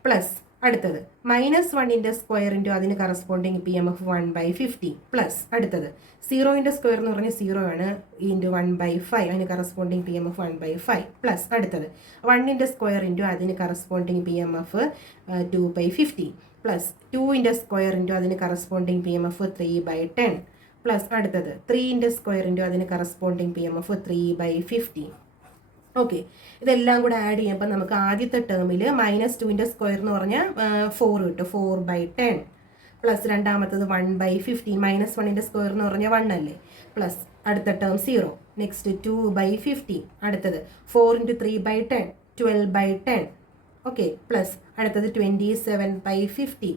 പ്ലസ് അടുത്തത് -1ൻ്റെ സ്ക്വയർ ഇൻറ്റു അതിന് corresponding P M F 1/50 plus അടുത്തത് 0ൻ്റെ സ്ക്വയർ എന്ന് പറഞ്ഞാൽ 0 ആണ് ഇൻറ്റു 1/5 അതിന് corresponding P M F 1/5 plus അടുത്തത് 1ൻ്റെ സ്ക്വയർ ഇൻറ്റു അതിന് corresponding P M F 2/50 plus 2ൻ്റെ സ്ക്വയർ ഇൻറ്റു അതിന് corresponding P M F 3/10 plus അടുത്തത് 3ൻ്റെ സ്ക്വയർ ഇൻറ്റു അതിന് corresponding P M F 3/50. Okay, ഇതെല്ലാം കൂടെ ആഡ് ചെയ്യുമ്പോൾ നമുക്ക് ആദ്യത്തെ ടേമിൽ -2ൻ്റെ സ്ക്വയർ എന്ന് പറഞ്ഞാൽ 4 കിട്ടും, 4/10 പ്ലസ് രണ്ടാമത്തത് 1/50 -1ൻ്റെ സ്ക്വയർ എന്ന് പറഞ്ഞാൽ 1 അല്ലേ, പ്ലസ് അടുത്ത ടേം 0 നെക്സ്റ്റ് 2/50 അടുത്തത് 4 ഇൻറ്റു 3/10 12/10. ഓക്കെ, പ്ലസ് അടുത്തത് 27/50.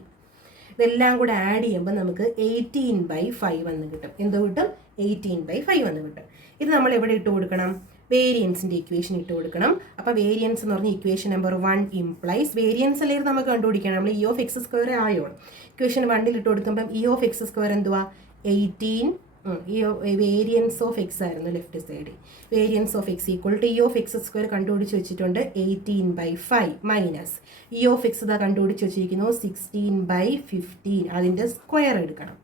ഇതെല്ലാം കൂടെ ആഡ് ചെയ്യുമ്പോൾ നമുക്ക് 18/5 എന്ന് കിട്ടും. എന്ത് കിട്ടും? 18/5 എന്ന് കിട്ടും. ഇത് നമ്മൾ എവിടെ ഇട്ട് കൊടുക്കണം? വേരിയൻസിൻ്റെ ഇക്വേഷൻ ഇട്ട് കൊടുക്കണം. അപ്പോൾ വേരിയൻസ് എന്ന് പറഞ്ഞാൽ ഇക്വേഷൻ നമ്പർ 1 ഇംപ്ലൈസ് വേരിയൻസ് അല്ലെങ്കിൽ നമുക്ക് കണ്ടുപിടിക്കണം. നമ്മൾ ഇ ഓഫ് എക്സ് സ്ക്വയർ ആയോളും. ഇക്വേഷൻ 1 ഇട്ട് കൊടുക്കുമ്പം ഇ ഓഫ് എക്സ് സ്ക്വയർ എന്തുവാ? 18. വേരിയൻസ് ഓഫ് എക്സ് ആയിരുന്നു ലെഫ്റ്റ് സൈഡിൽ. Variance of X equal to E of X square കണ്ടുപിടിച്ച് വെച്ചിട്ടുണ്ട് 18/5 മൈനസ് ഇ ഓഫ് എക്സ് ഇതാ കണ്ടുപിടിച്ച് വെച്ചിരിക്കുന്നു 16/15. അതിൻ്റെ സ്ക്വയർ എടുക്കണം.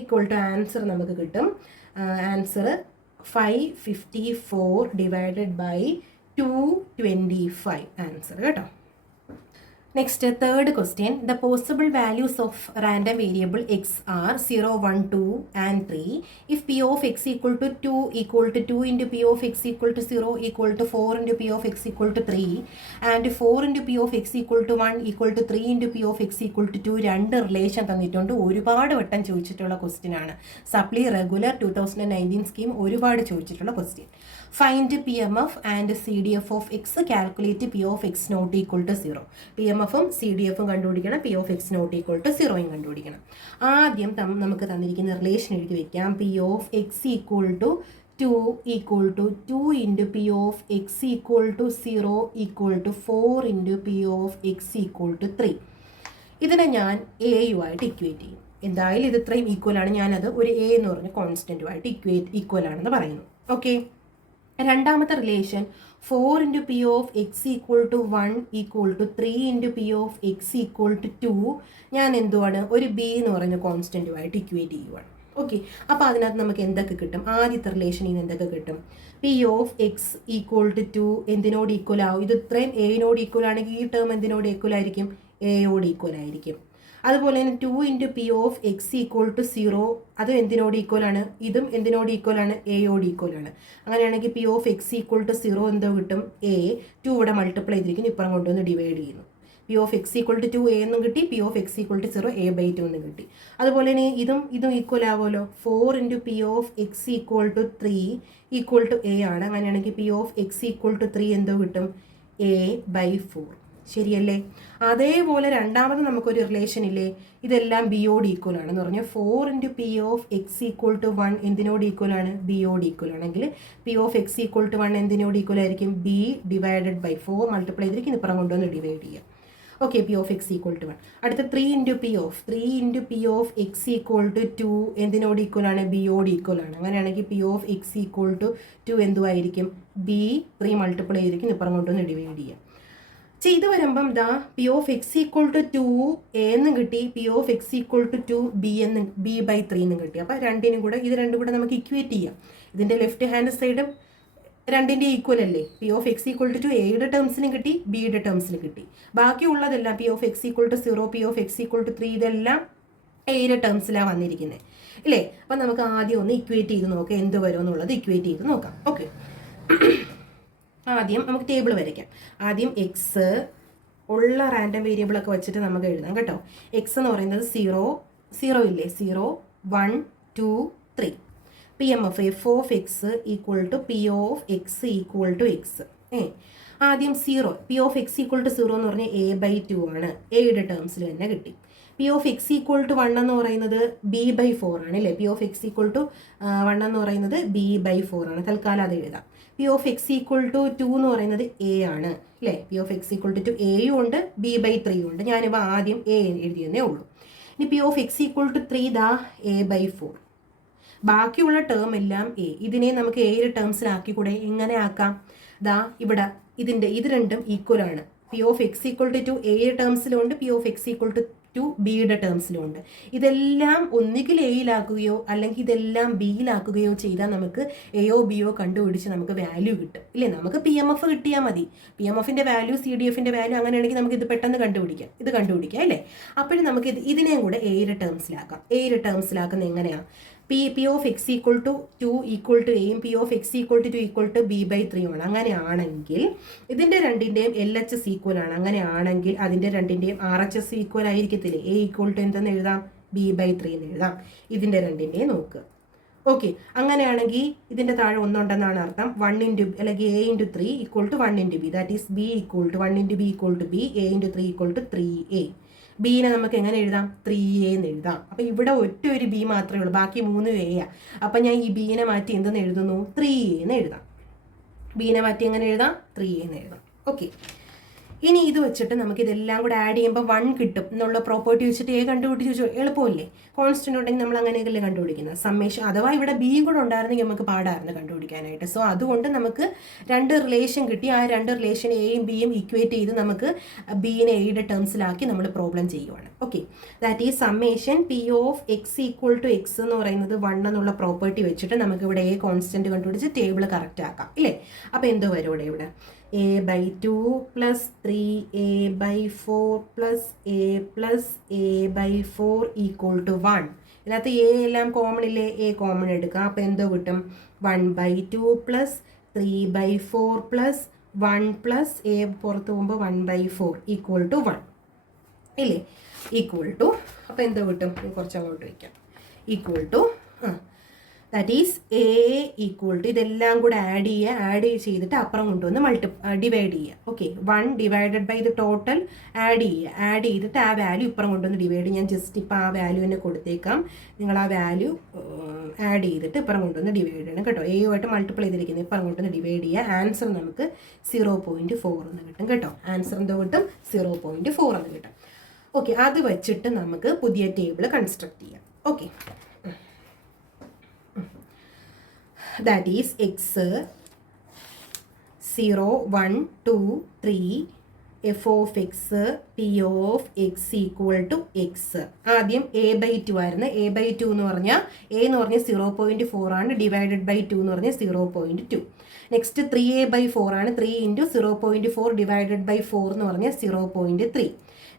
ഈക്വൾ ടു ആൻസർ നമുക്ക് കിട്ടും. ആൻസർ 554 ഡിവൈഡഡ് ബൈ 225 ആൻസർ കേട്ടോ. Next third question. The possible values of random variable X are 0, 1, 2 and 3 if p of x equal to 2 equal to 2 into p of x equal to 0 equal to 4 into p of x equal to 3 and 4 into p of x equal to 1 equal to 3 into p of x equal to 2. രണ്ട് relation തന്നിട്ടുണ്ട്. ഒരുപാട് വട്ടം ചോദിച്ചിട്ടുള്ള question ആണ്. സപ്ലി regular 2019 scheme ഒരുപാട് ചോദിച്ചിട്ടുള്ള question. Find P M F and C D F of X, calculate P of X not equal to 0. P M എഫും C D എഫും കണ്ടുപിടിക്കണം, P of X not equal to 0യും കണ്ടുപിടിക്കണം. ആദ്യം നമുക്ക് തന്നിരിക്കുന്ന റിലേഷൻ എഴുതി വയ്ക്കാം. P of X equal to 2 equal to 2 into P of X equal to 0 equal to 4 into P of X equal to 3. ഇതിനെ ഞാൻ എയുമായിട്ട് ഇക്വേറ്റ് ചെയ്യും. എന്തായാലും ഇത് ഇത്രയും ഈക്വൽ ആണ്. ഞാനത് ഒരു എ എന്ന് പറഞ്ഞ കോൺസ്റ്റൻറ്റുമായിട്ട് ഈക്വൽ ആണെന്ന് പറയുന്നു. ഓക്കെ, രണ്ടാമത്തെ relation 4 into P of X equal to 1 equal to 3 into P of X equal to 2 ഞാൻ എന്തുവാണ് ഒരു ബി എന്ന് പറഞ്ഞ കോൺസ്റ്റൻറ്റുമായിട്ട് ഇക്വേറ്റ് ചെയ്യുവാണ്. ഓക്കെ, അപ്പോൾ അതിനകത്ത് നമുക്ക് എന്തൊക്കെ കിട്ടും? ആദ്യത്തെ റിലേഷനിൽ നിന്ന് എന്തൊക്കെ കിട്ടും? P of X equal to 2 എന്തിനോട് ഈക്വൽ ആവും? ഇത് ഇത്രയും എനോട് ഈക്വൽ ആണെങ്കിൽ ഈ ടേം എന്തിനോട് ഈക്വൽ ആയിരിക്കും? എയോട് ഈക്വൽ ആയിരിക്കും. അതുപോലെ തന്നെ 2 into P of X equal to 0 അതും എന്തിനോട് ഈക്വലാണ്, ഇതും എന്തിനോട് ഈക്വലാണ്, എയോട് ഈക്വലാണ്. അങ്ങനെയാണെങ്കിൽ P of X equal to 0 എന്തോ കിട്ടും, എ. 2 ഇവിടെ മൾട്ടിപ്ലൈ ചെയ്തിരിക്കുന്നു, ഇപ്പുറം കൊണ്ടുവന്ന് ഡിവൈഡ് ചെയ്യുന്നു. P of X equal to 2 A എന്നും കിട്ടി, P of X equal to 0 a/2 എന്നും കിട്ടി. അതുപോലെ തന്നെ ഇതും ഈക്വൽ ആവുമല്ലോ. 4 into P of X equal to 3 equal to A ആണ്. അങ്ങനെയാണെങ്കിൽ P of X equal to 3 എന്തോ കിട്ടും, a/4. ശരിയല്ലേ? അതേപോലെ രണ്ടാമത് നമുക്കൊരു റിലേഷൻ ഇല്ലേ, ഇതെല്ലാം ബിയോട് ഈക്വൽ ആണെന്ന് പറഞ്ഞാൽ 4 into P of X equal to 1 എന്തിനോട് ഈക്വൽ ആണ്, ബിയോട് ഈക്വൽ ആണെങ്കിൽ P of X equal to 1 എന്തിനോട് ഈക്വൽ ആയിരിക്കും, ബി ഡിവൈഡഡ് ബൈ 4 മൾട്ടിപ്ലൈ ചെയ്തിരിക്കും, ഇപ്പുറം കൊണ്ടുവന്ന് ഡിവൈഡ് ചെയ്യാം. Okay, P of X equal to 1. അടുത്ത 3 into P of X equal to 2 എന്തിനോട് ഈക്വൽ ആണ്, ബിയോട് ഈക്വൽ ആണ്. അങ്ങനെയാണെങ്കിൽ P of X equal to 2 എന്തുമായിരിക്കും, ബി. 3 മൾട്ടിപ്ലൈ ചെയ്തിരിക്കും, ഇപ്പുറം കൊണ്ടുവന്ന് ഡിവൈഡ് ചെയ്യാം. ചെയ്ത് വരുമ്പം P of X equal to 2 A എന്നും കിട്ടി, P of X equal to 2 b/3 എന്നും കിട്ടി. അപ്പോൾ ഇത് രണ്ടും കൂടെ നമുക്ക് ഇക്വേറ്റ് ചെയ്യാം. ഇതിൻ്റെ ലെഫ്റ്റ് ഹാൻഡ് സൈഡും രണ്ടിൻ്റെ ഈക്വൽ അല്ലേ. P of X equal to 2 എയുടെ ടേംസിലും കിട്ടി, ബിയുടെ ടേംസിലും കിട്ടി. ബാക്കിയുള്ളതെല്ലാം P of X equal to 0, P of X equal to 3 ഇതെല്ലാം എയുടെ ടേംസിലാണ് വന്നിരിക്കുന്നത് ഇല്ലേ. അപ്പം നമുക്ക് ആദ്യം ഒന്ന് ഇക്വേറ്റ് ചെയ്ത് നോക്കാം, എന്ത് വരുമെന്നുള്ളത് ഇക്വേറ്റ് ചെയ്ത് നോക്കാം. ഓക്കെ, ആദ്യം നമുക്ക് ടേബിൾ വരയ്ക്കാം. ആദ്യം എക്സ് ഉള്ള റാൻഡം വേരിയബിളൊക്കെ വെച്ചിട്ട് നമുക്ക് എഴുതാം കേട്ടോ. എക്സ് എന്ന് പറയുന്നത് 0 ഇല്ലേ, 0 1 2 3. P M F F of X equal to P of X equal to X. ആദ്യം 0 P of X equal to 0 എന്ന് പറഞ്ഞാൽ a/2 ആണ്, എയുടെ ടേംസിൽ തന്നെ കിട്ടി. P of X equal to 1 എന്ന് പറയുന്നത് b/4 ആണ് അല്ലേ. P of X equal to 1 എന്ന് പറയുന്നത് b/4 ആണ്, തൽക്കാലം അത് എഴുതാം. P of X equal to 2 എന്ന് പറയുന്നത് എ ആണ് അല്ലേ. P of X equal to 2 എയും ഉണ്ട്, b/3 ഉണ്ട്. ഞാനിപ്പോൾ ആദ്യം എ എഴുതിയെന്നേ ഉള്ളൂ. ഇനി P of X equal to 3 a/4. ബാക്കിയുള്ള ടേം എല്ലാം എ. ഇതിനെ നമുക്ക് എയുടെ ടേംസിലാക്കി കൂടെ എങ്ങനെ ആക്കാം, ഇവിടെ ഇത് രണ്ടും ഈക്വൽ ആണ്. P of X equal to 2 എയുടെ ടേംസിലുണ്ട്, P of X equal to 2 ബിയുടെ ടേംസിലുണ്ട്. ഇതെല്ലാം ഒന്നുകിൽ എയിലാക്കുകയോ അല്ലെങ്കിൽ ഇതെല്ലാം ബിയിലാക്കുകയോ ചെയ്താൽ നമുക്ക് എയോ ബിയോ കണ്ടുപിടിച്ച് നമുക്ക് വാല്യൂ കിട്ടും ഇല്ലേ. നമുക്ക് പി എം എഫ് കിട്ടിയാൽ മതി. പി എം എഫിൻ്റെ വാല്യൂ സി ഡി എഫിൻ്റെ വാല്യൂ അങ്ങനെയാണെങ്കിൽ നമുക്ക് ഇത് പെട്ടെന്ന് കണ്ടുപിടിക്കാം അല്ലേ. അപ്പോഴും നമുക്ക് ഇതിനെയും കൂടെ എയുടെ ടേംസിലാക്കാം. എയുടെ ടേംസിലാക്കുന്നത് എങ്ങനെയാണ്, P of X equal to 2 ഈക്വൽ ടു എയും P of X equal to 2 ഈക്വൽ ടു b/3 ആണ്. അങ്ങനെയാണെങ്കിൽ ഇതിൻ്റെ രണ്ടിൻ്റെയും LHS ഈക്വൽ ആണ്. അങ്ങനെയാണെങ്കിൽ അതിൻ്റെ രണ്ടിൻ്റെയും RHS ഈക്വൽ ആയിരിക്കത്തില്ലേ. എ ഈക്വൽ ടു എന്തെന്ന് എഴുതാം, b/3 എന്ന് എഴുതാം. ഇതിൻ്റെ രണ്ടിൻ്റെയും നോക്കുക. ഓക്കെ, അങ്ങനെയാണെങ്കിൽ ഇതിൻ്റെ താഴെ ഒന്നുണ്ടെന്നാണ് അർത്ഥം. 1 ഇൻറ്റു അല്ലെങ്കിൽ a into 3 equal to 1 into b, that is b equal to 1 into b equal to b, a into 3 equal to 3a. ബീനെ നമുക്ക് എങ്ങനെ എഴുതാം, 3a എന്ന് എഴുതാം. അപ്പം ഇവിടെ ഒരു ബി മാത്രമേ ഉള്ളൂ, ബാക്കി 3 a. അപ്പം ഞാൻ ഈ ബീനെ മാറ്റി എന്തെന്ന് എഴുതുന്നു, 3a എന്ന് എഴുതാം. ബീനെ മാറ്റി എങ്ങനെ എഴുതാം, 3a എന്ന് എഴുതാം. ഓക്കെ, ഇനി ഇത് വെച്ചിട്ട് നമുക്ക് ഇതെല്ലാം കൂടെ ആഡ് ചെയ്യുമ്പോൾ 1 കിട്ടും എന്നുള്ള പ്രോപ്പർട്ടി വെച്ചിട്ട് എ കണ്ടുപിടിച്ച് എളുപ്പമല്ലേ. കോൺസ്റ്റന്റ് ഉണ്ടെങ്കിൽ നമ്മൾ അങ്ങനെയൊക്കെയല്ലേ കണ്ടുപിടിക്കുന്നത്. സമ്മേഷൻ അഥവാ ഇവിടെ ബിയും കൂടെ ഉണ്ടായിരുന്നെങ്കിൽ നമുക്ക് പാടായിരുന്നു കണ്ടുപിടിക്കാനായിട്ട്. സോ അതുകൊണ്ട് നമുക്ക് 2 റിലേഷൻ കിട്ടി. ആ 2 റിലേഷൻ എയും ബിയും ഇക്വേറ്റ് ചെയ്ത് നമുക്ക് ബീനെ എയുടെ ടേംസിലാക്കി നമ്മൾ പ്രോബ്ലം ചെയ്യുവാണ്. Okay, that is summation P of X equal to X എന്ന് പറയുന്നത് 1 എന്നുള്ള പ്രോപ്പർട്ടി വെച്ചിട്ട് നമുക്ക് ഇവിടെ എ കോൺസ്റ്റന്റ് കണ്ടുപിടിച്ച് ടേബിൾ കറക്റ്റ് ആക്കാം ഇല്ലേ. അപ്പോൾ എന്തോ വരും ഇവിടെ, a/2 plus 3a/4 plus a/4 equal to 1. ഇതിനകത്ത് എ എല്ലാം കോമൺ ഇല്ലേ, എ കോമൺ എടുക്കാം. അപ്പോൾ എന്തോ കിട്ടും, 1/2 plus 3/4 plus 1 plus a പുറത്ത് പോകുമ്പോൾ 1/4 equal to 1 ഇല്ലേ. ഈക്വൽ ടു അപ്പോൾ എന്തോ കിട്ടും, കുറച്ച് അങ്ങോട്ട് വയ്ക്കാം. Equal to that is A equal to ഇതെല്ലാം കൂടെ ആഡ് ചെയ്തിട്ട് അപ്പുറം കൊണ്ടുവന്ന് ഡിവൈഡ് ചെയ്യുക. ഓക്കെ, 1 ഡിവൈഡഡ് ബൈ ഇത് ടോട്ടൽ ആഡ് ചെയ്തിട്ട് ആ വാല്യൂ ഇപ്പുറം കൊണ്ടുവന്ന് ഡിവൈഡ്. ഞാൻ ജസ്റ്റ് ഇപ്പോൾ ആ വാല്യൂ തന്നെ കൊടുത്തേക്കാം. നിങ്ങൾ ആ വാല്യൂ ആഡ് ചെയ്തിട്ട് ഇപ്പുറം കൊണ്ടുവന്ന് ഡിവൈഡ് ചെയ്യണം കേട്ടോ. എയുമായിട്ട് മൾട്ടിപ്ലൈ ചെയ്തിരിക്കുന്നത് ഇപ്പുറം കൊണ്ടുവന്ന് ഡിവൈഡ് ചെയ്യുക. ആൻസർ നമുക്ക് 0.4 എന്ന് കിട്ടും കേട്ടോ. ആൻസർ എന്തോ കിട്ടും, 0.4 എന്ന് കിട്ടും. ഓക്കെ, അത് വെച്ചിട്ട് നമുക്ക് പുതിയ ടേബിൾ കൺസ്ട്രക്ട് ചെയ്യാം. Okay, that is x 0 1 2 3 f of x p of x equal to x. ആദ്യം a/2 ആയിരുന്നു. a/2 എന്ന് പറഞ്ഞാൽ a എന്ന് പറഞ്ഞാൽ 0.4 ആണ്, ഡിവൈഡഡ് ബൈ 2 എന്ന് പറഞ്ഞാൽ 0.2. നെക്സ്റ്റ് 3a/4 ആണ്. 3 ഇൻറ്റു 0.4 ഡിവൈഡഡ് ബൈ 4 എന്ന് പറഞ്ഞാൽ 0.3.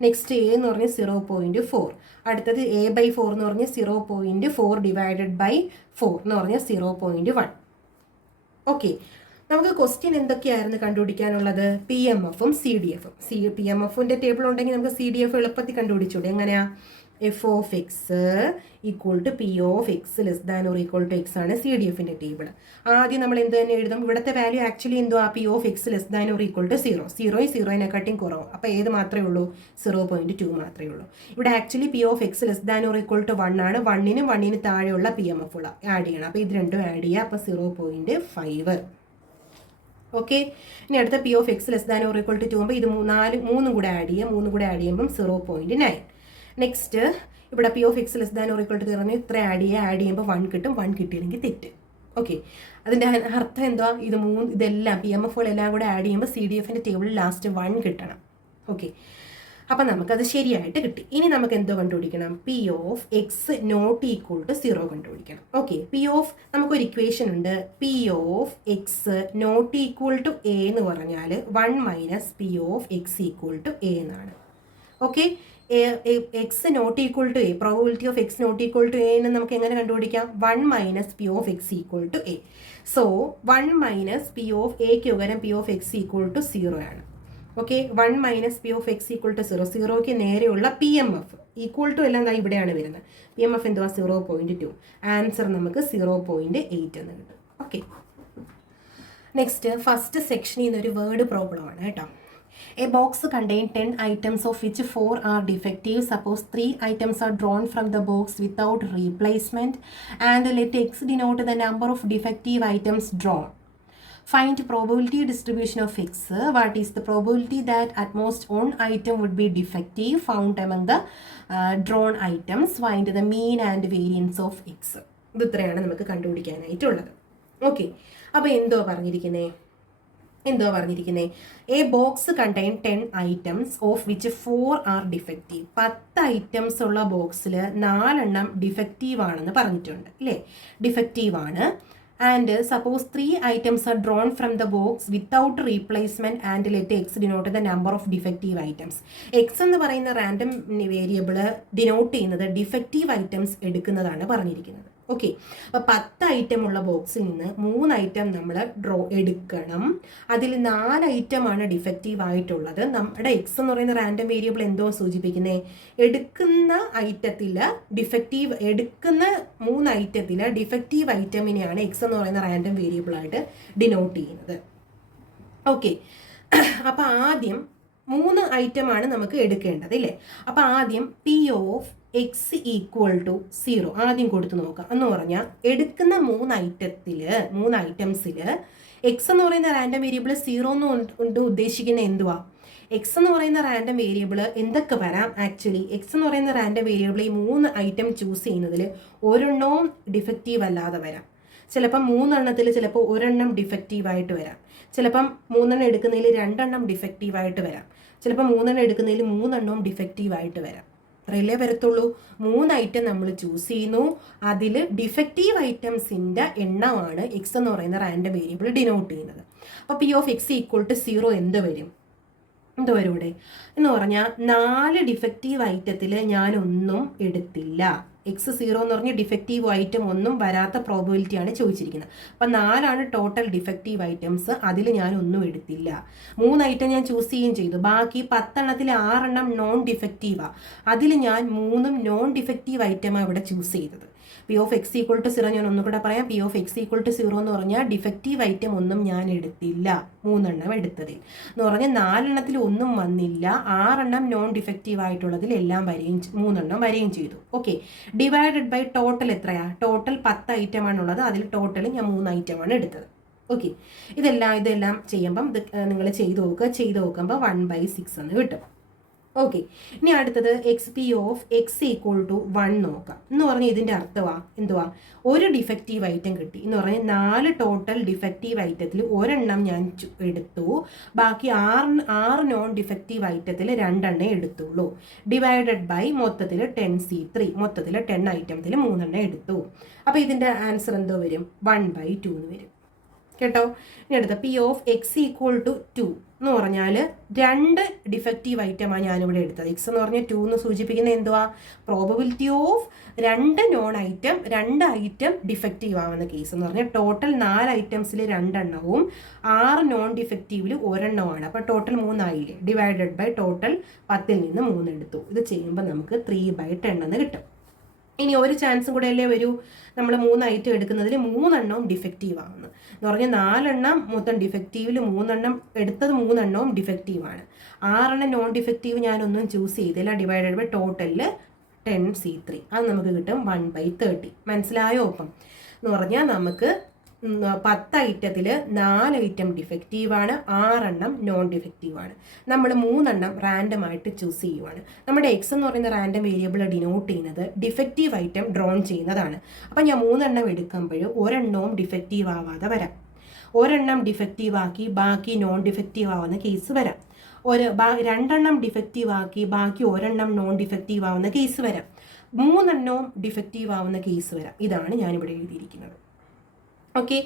നെക്സ്റ്റ് എ എന്ന് പറഞ്ഞാൽ 0.4, അടുത്തത് A/4 എന്ന് പറഞ്ഞാൽ 0.4 ഡിവൈഡഡ് ബൈ 4 എന്ന് പറഞ്ഞാൽ 0.1. ഓക്കെ, നമുക്ക് ക്വസ്റ്റ്യൻ എന്തൊക്കെയായിരുന്നു കണ്ടുപിടിക്കാനുള്ളത്? PMF-ഉം CDF-ഉം. PMF-ന്റെ ടേബിൾ ഉണ്ടെങ്കിൽ നമുക്ക് CDF എളുപ്പത്തിൽ കണ്ടുപിടിച്ചൂടെ? എങ്ങനെയാ? f(x) equal to p(x) less than or equal to x ആണ് CDF-ന്റെ ടേബിൾ. ആദ്യം നമ്മൾ എന്ത് തന്നെ എഴുതും? ഇവിടുത്തെ വാല്യൂ ആക്ച്വലി എന്തുവാ? p(x) less than or equal to 0. 0 കുറവ്. അപ്പോൾ ഏത് മാത്രമേ ഉള്ളൂ? 0.2 മാത്രമേ ഉള്ളൂ. ഇവിടെ actually p(x) less than or equal to 1 ആണ്. 1-നും 1-നും താഴെയുള്ള PMF ആഡ് ചെയ്യണം. അപ്പോൾ ഇത് രണ്ടും ആഡ് ചെയ്യുക. അപ്പോൾ 0.5. ഓക്കെ, ഇനി അടുത്ത p(x) less than or equal to 2 ആകുമ്പോൾ ഇത് മൂന്നും കൂടെ ആഡ് ചെയ്യുക. 3 കൂടെ ആഡ് ചെയ്യുമ്പം 0.9. നെക്സ്റ്റ് ഇവിടെ p(x) less than or equal to പറഞ്ഞാൽ ഇത്ര ആഡ് ചെയ്യുമ്പോൾ 1 കിട്ടും. 1 കിട്ടിയില്ലെങ്കിൽ തെറ്റ്. ഓക്കെ, അതിൻ്റെ അർത്ഥം എന്താ? ഇതെല്ലാം PMF-കളെല്ലാം കൂടെ ആഡ് ചെയ്യുമ്പോൾ CDF-ന്റെ ടേബിളിൽ ലാസ്റ്റ് 1 കിട്ടണം. ഓക്കെ, അപ്പം നമുക്കത് ശരിയായിട്ട് കിട്ടി. ഇനി നമുക്ക് എന്തോ കണ്ടുപിടിക്കണം? p(x) നോട്ട് ഈക്വൽ ടു 0 കണ്ടുപിടിക്കണം. ഓക്കെ, നമുക്കൊരു ഇക്വേഷൻ ഉണ്ട്. p(x) not equal to a എന്ന് പറഞ്ഞാൽ 1 minus p(x) equal to a എന്നാണ്. Okay, x not equal to a, probability of x not equal to a എന്ന് നമുക്ക് എങ്ങനെ കണ്ടുപിടിക്കാം? 1 minus p(x) equal to a. So 1 minus p(a)ക്ക് പകരം p(x) ഈക്വൽ ടു 0 ആണ്. Okay, 1 minus p(x) equal to 0. 0ക്ക് നേരെയുള്ള PMF ഈക്വൽ ടു എല്ലാം ഇവിടെയാണ് വരുന്നത്. PMF എന്തുവാ? 0.2. ആൻസർ നമുക്ക് 0.8 എന്ന് കിട്ടും. ഓക്കെ, നെക്സ്റ്റ് ഫസ്റ്റ് സെക്ഷനിൽ നിന്നൊരു വേർഡ് പ്രോബ്ലം ആണ് കേട്ടോ. A box contains 10 items of which 4 are defective. Suppose 3 items are drawn from the box without replacement and let x denote the number of defective items drawn. Find probability distribution of x. What is the probability that at most one item would be defective found among the drawn items? Find the mean and variance of x. ഇത് ഇത്രയാണ് നമുക്ക് കണ്ടുപിടിക്കാനായിട്ടുള്ളത്. Okay, അപ്പോൾ എന്തോ പറഞ്ഞിരിക്കുന്നത്? A box contain 10 items of which 4 are defective. 10 items ഉള്ള ബോക്സിൽ 4 defective ആണെന്ന് പറഞ്ഞിട്ടുണ്ട് അല്ലേ? ഡിഫക്റ്റീവ് ആണ്. And suppose 3 items are drawn from the box without replacement and let x denote the number of defective items. x എന്ന് പറയുന്ന random variable denote ചെയ്യുന്നത് defective items എടുക്കുന്നതാണ് പറഞ്ഞിരിക്കുന്നത്. ഓക്കെ, അപ്പോൾ 10 ഐറ്റം ഉള്ള ബോക്സിൽ നിന്ന് 3 ഐറ്റം നമ്മൾ എടുക്കണം. അതിൽ 4 ഐറ്റമാണ് ഡിഫക്റ്റീവ് ആയിട്ടുള്ളത്. നമ്മുടെ എക്സ് എന്ന് പറയുന്ന റാൻഡം വേരിയബിൾ എന്തോ സൂചിപ്പിക്കുന്നത്? എടുക്കുന്ന 3 ഐറ്റത്തിൽ ഡിഫക്റ്റീവ് ഐറ്റമിനെയാണ് എക്സ് എന്ന് പറയുന്ന റാൻഡം വേരിയബിളായിട്ട് ഡിനോട്ട് ചെയ്യുന്നത്. ഓക്കെ, അപ്പോൾ ആദ്യം 3 ഐറ്റമാണ് നമുക്ക് എടുക്കേണ്ടത് ഇല്ലേ? അപ്പോൾ ആദ്യം p(x) ഈക്വൽ ടു 0 ആദ്യം കൊടുത്തു നോക്കാം. എന്ന് പറഞ്ഞാൽ എടുക്കുന്ന 3 ഐറ്റംസിൽ എക്സ് എന്ന് പറയുന്ന റാൻഡം വേരിയബിൾ 0 കൊണ്ട് ഉദ്ദേശിക്കുന്ന എന്തുവാ? എക്സ് എന്ന് പറയുന്ന റാൻഡം വേരിയബിൾ എന്തൊക്കെ വരാം? ആക്ച്വലി എക്സ് എന്ന് പറയുന്ന റാൻഡം വേരിയബിൾ ഈ 3 ഐറ്റം ചൂസ് ചെയ്യുന്നതിൽ ഒരെണ്ണവും ഡിഫക്റ്റീവ് അല്ലാതെ വരാം. ചിലപ്പം 3 എണ്ണത്തിൽ ചിലപ്പോൾ 1 എണ്ണം ഡിഫക്റ്റീവായിട്ട് വരാം. ചിലപ്പം 3 എണ്ണം എടുക്കുന്നതിൽ 2 എണ്ണം ഡിഫക്റ്റീവായിട്ട് വരാം. ചിലപ്പോൾ 3 എണ്ണം എടുക്കുന്നതിൽ 3 എണ്ണവും ഡിഫക്റ്റീവായിട്ട് വരാം. അത്രയല്ലേ വരത്തുള്ളൂ. 3 ഐറ്റം നമ്മൾ ചൂസ് ചെയ്യുന്നു. അതിൽ ഡിഫക്റ്റീവ് ഐറ്റംസിൻ്റെ എണ്ണമാണ് എക്സ് എന്ന് പറയുന്ന റാൻഡം വേരിയബിൾ ഡിനോട്ട് ചെയ്യുന്നത്. അപ്പോൾ p(x) ഈക്വൽ ടു 0 എന്ത് വരും ഇവിടെ എന്ന് പറഞ്ഞാൽ 4 ഡിഫക്റ്റീവ് ഐറ്റത്തിൽ ഞാനൊന്നും എടുത്തില്ല. എക്സ് 0 എന്ന് പറഞ്ഞാൽ ഡിഫക്റ്റീവ് ഐറ്റം ഒന്നും വരാത്ത പ്രോബിലിറ്റിയാണ് ചോദിച്ചിരിക്കുന്നത്. അപ്പം 4 ടോട്ടൽ ഡിഫക്റ്റീവ് ഐറ്റംസ്. അതിൽ ഞാൻ ഒന്നും എടുത്തില്ല. 3 ഐറ്റം ഞാൻ ചൂസ് ചെയ്യുകയും ചെയ്തു. ബാക്കി 10 എണ്ണത്തിൽ 6 എണ്ണം നോൺ ഡിഫക്റ്റീവാണ്. അതിൽ ഞാൻ 3 നോൺ ഡിഫക്റ്റീവ് ഐറ്റമാണ് ഇവിടെ ചൂസ് ചെയ്തത്. p(x) ഈക്വൽ ടു 0 ഞാൻ ഒന്നുകൂടെ പറയാം. p(x) ഈക്വൽ ടു 0 എന്ന് പറഞ്ഞാൽ ഡിഫക്റ്റീവ് ഐറ്റം ഒന്നും ഞാൻ എടുത്തില്ല. 3 എണ്ണം എടുത്തതിൽ എന്ന് പറഞ്ഞാൽ 4 എണ്ണത്തിൽ ഒന്നും വന്നില്ല. 6 എണ്ണം നോൺ ഡിഫക്റ്റീവ് ആയിട്ടുള്ളതിൽ എല്ലാം 3 എണ്ണം വരികയും ചെയ്തു. ഓക്കെ, ഡിവൈഡഡ് ബൈ ടോട്ടൽ എത്രയാണ്? ടോട്ടൽ 10 ഐറ്റമാണുള്ളത്. അതിൽ ടോട്ടൽ ഞാൻ 3 ഐറ്റമാണ് എടുത്തത്. ഓക്കെ, ഇതെല്ലാം ചെയ്യുമ്പം നിങ്ങൾ ചെയ്ത് നോക്കുമ്പോൾ 1/6 എന്ന് കിട്ടും. ഓക്കെ, ഇനി അടുത്തത് p(x) ഈക്വൽ ടു 1 നോക്കാം. എന്ന് പറഞ്ഞാൽ ഇതിൻ്റെ അർത്ഥമാണ് എന്തുവാ? ഒരു ഡിഫക്റ്റീവ് ഐറ്റം കിട്ടി എന്ന് പറഞ്ഞാൽ 4 ടോട്ടൽ ഡിഫക്റ്റീവ് ഐറ്റത്തിൽ 1 എണ്ണം ഞാൻ എടുത്തു. ബാക്കി 6 നോൺ ഡിഫക്റ്റീവ് ഐറ്റത്തിൽ 2 എണ്ണം എടുത്തുള്ളൂ. ഡിവൈഡഡ് ബൈ മൊത്തത്തിൽ 10c3 മൊത്തത്തിൽ 10 ഐറ്റത്തിൽ 3 എണ്ണം എടുത്തു. അപ്പോൾ ഇതിൻ്റെ ആൻസർ എന്തോ വരും? 1/2 എന്ന് വരും കേട്ടോ. ഇനി അടുത്ത p(x) ഈക്വൽ ടു 2 എന്ന് പറഞ്ഞാൽ 2 ഡിഫക്റ്റീവ് ഐറ്റമാണ് ഞാനിവിടെ എടുത്തത്. എക്സ് എന്ന് പറഞ്ഞാൽ 2 എന്ന് സൂചിപ്പിക്കുന്നത് എന്തുവാ? പ്രോബബിലിറ്റി ഓഫ് 2 ഐറ്റം ഡിഫക്റ്റീവ് ആവുന്ന കേസ് എന്ന് പറഞ്ഞാൽ ടോട്ടൽ 4 ഐറ്റംസിൽ 2 എണ്ണവും 6 നോൺ ഡിഫക്റ്റീവിൽ 1 എണ്ണമാണ്. അപ്പോൾ ടോട്ടൽ 3 ആയില്ലേ? ഡിവൈഡഡ് ബൈ ടോട്ടൽ 10ൽ നിന്ന് 3 എടുത്തു. ഇത് ചെയ്യുമ്പോൾ നമുക്ക് 3/10 എന്ന് കിട്ടും. ഇനി ഒരു ചാൻസും കൂടെ അല്ലേ വരൂ, നമ്മൾ 3 ഐറ്റം എടുക്കുന്നതിൽ 3 എണ്ണവും ഡിഫക്റ്റീവ് ആവുന്നു എന്ന് പറഞ്ഞാൽ 4 എണ്ണം മൊത്തം ഡിഫക്റ്റീവിൽ 3 എണ്ണം എടുത്തത് 3 എണ്ണവും ഡിഫക്റ്റീവാണ്. 6 എണ്ണം നോൺ ഡിഫക്റ്റീവ് ഞാനൊന്നും ചൂസ് ചെയ്തില്ല. ഡിവൈഡഡ് ബൈ ടോട്ടലിൽ 10C3 അത് നമുക്ക് കിട്ടും 1/30. മനസ്സിലായോ? ഒപ്പം എന്ന് പറഞ്ഞാൽ നമുക്ക് 10 ഐറ്റത്തിൽ 4 ഐറ്റം ഡിഫക്റ്റീവാണ്, 6 എണ്ണം നോൺ ഡിഫക്റ്റീവാണ്. നമ്മൾ 3 എണ്ണം റാൻഡം ആയിട്ട് ചൂസ് ചെയ്യുവാണ്. നമ്മുടെ എക്സ് എന്ന് പറയുന്ന റാൻഡം വേരിയബിൾ ഡിനോട്ട് ചെയ്യുന്നത് ഡിഫക്റ്റീവ് ഐറ്റം ഡ്രോൺ ചെയ്യുന്നതാണ്. അപ്പം ഞാൻ 3 എണ്ണം എടുക്കുമ്പോൾ 1 എണ്ണവും ഡിഫക്റ്റീവ് ആവാതെ വരാം. 1 എണ്ണം ഡിഫക്റ്റീവ് ആക്കി ബാക്കി നോൺ ഡിഫക്റ്റീവ് ആവുന്ന കേസ് വരാം. 2 എണ്ണം ഡിഫക്റ്റീവ് ആക്കി ബാക്കി 1 എണ്ണം നോൺ ഡിഫക്റ്റീവ് ആവുന്ന കേസ് വരാം. 3 എണ്ണവും ഡിഫക്റ്റീവ് ആവുന്ന കേസ് വരാം. ഇതാണ് ഞാനിവിടെ എഴുതിയിരിക്കുന്നത്. Okay,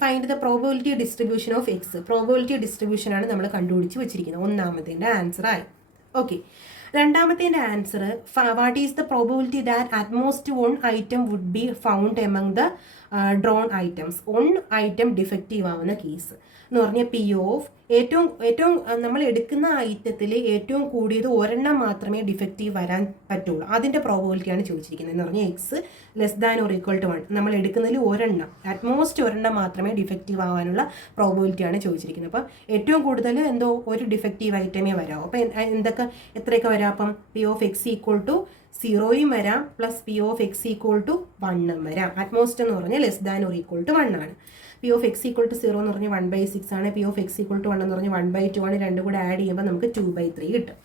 find the probability distribution of X. Probability distribution ആണ് നമ്മൾ കണ്ടുപിടിച്ച് വെച്ചിരിക്കുന്നത്. ഒന്നാമത്തേൻ്റെ ആൻസർ ആയി. ഓക്കെ, രണ്ടാമത്തേൻ്റെ answer what is the probability that at most 1 item would be found among the drawn items. 1 item defective ആവുന്ന കേസ് എന്ന് പറഞ്ഞാൽ പി ഓഫ് ഏറ്റവും നമ്മൾ എടുക്കുന്ന ഐറ്റത്തിൽ ഏറ്റവും കൂടിയത് 1 എണ്ണം മാത്രമേ ഡിഫക്റ്റീവ് വരാൻ പറ്റുള്ളൂ. അതിൻ്റെ പ്രോബബിലിറ്റിയാണ് ചോദിച്ചിരിക്കുന്നത്. എന്ന് പറഞ്ഞാൽ X less than or equal to 1. നമ്മൾ എടുക്കുന്നതിൽ 1 എണ്ണം അറ്റ്മോസ്റ്റ് 1 എണ്ണം മാത്രമേ ഡിഫക്റ്റീവ് ആവാനുള്ള പ്രോബബിലിറ്റിയാണ് ചോദിച്ചിരിക്കുന്നത്. അപ്പോൾ ഏറ്റവും കൂടുതൽ എന്തോ ഒരു ഡിഫക്റ്റീവ് ഐറ്റമേ വരാമോ. അപ്പോൾ എത്രയൊക്കെ വരാം? അപ്പം P of X equal to 0 വരാം, plus P of X equal to 1 വരാം. അറ്റ്മോസ്റ്റ് എന്ന് പറഞ്ഞാൽ less than or equal to 1 ആണ്. P of X equal to 0 എന്ന് പറഞ്ഞാൽ 1/6 ആണ്. P of X equal to 1 എന്ന് പറഞ്ഞാൽ 1/2 ആണ്. രണ്ടും കൂടെ ആഡ് ചെയ്യുമ്പോൾ നമുക്ക് 2/3 കിട്ടും.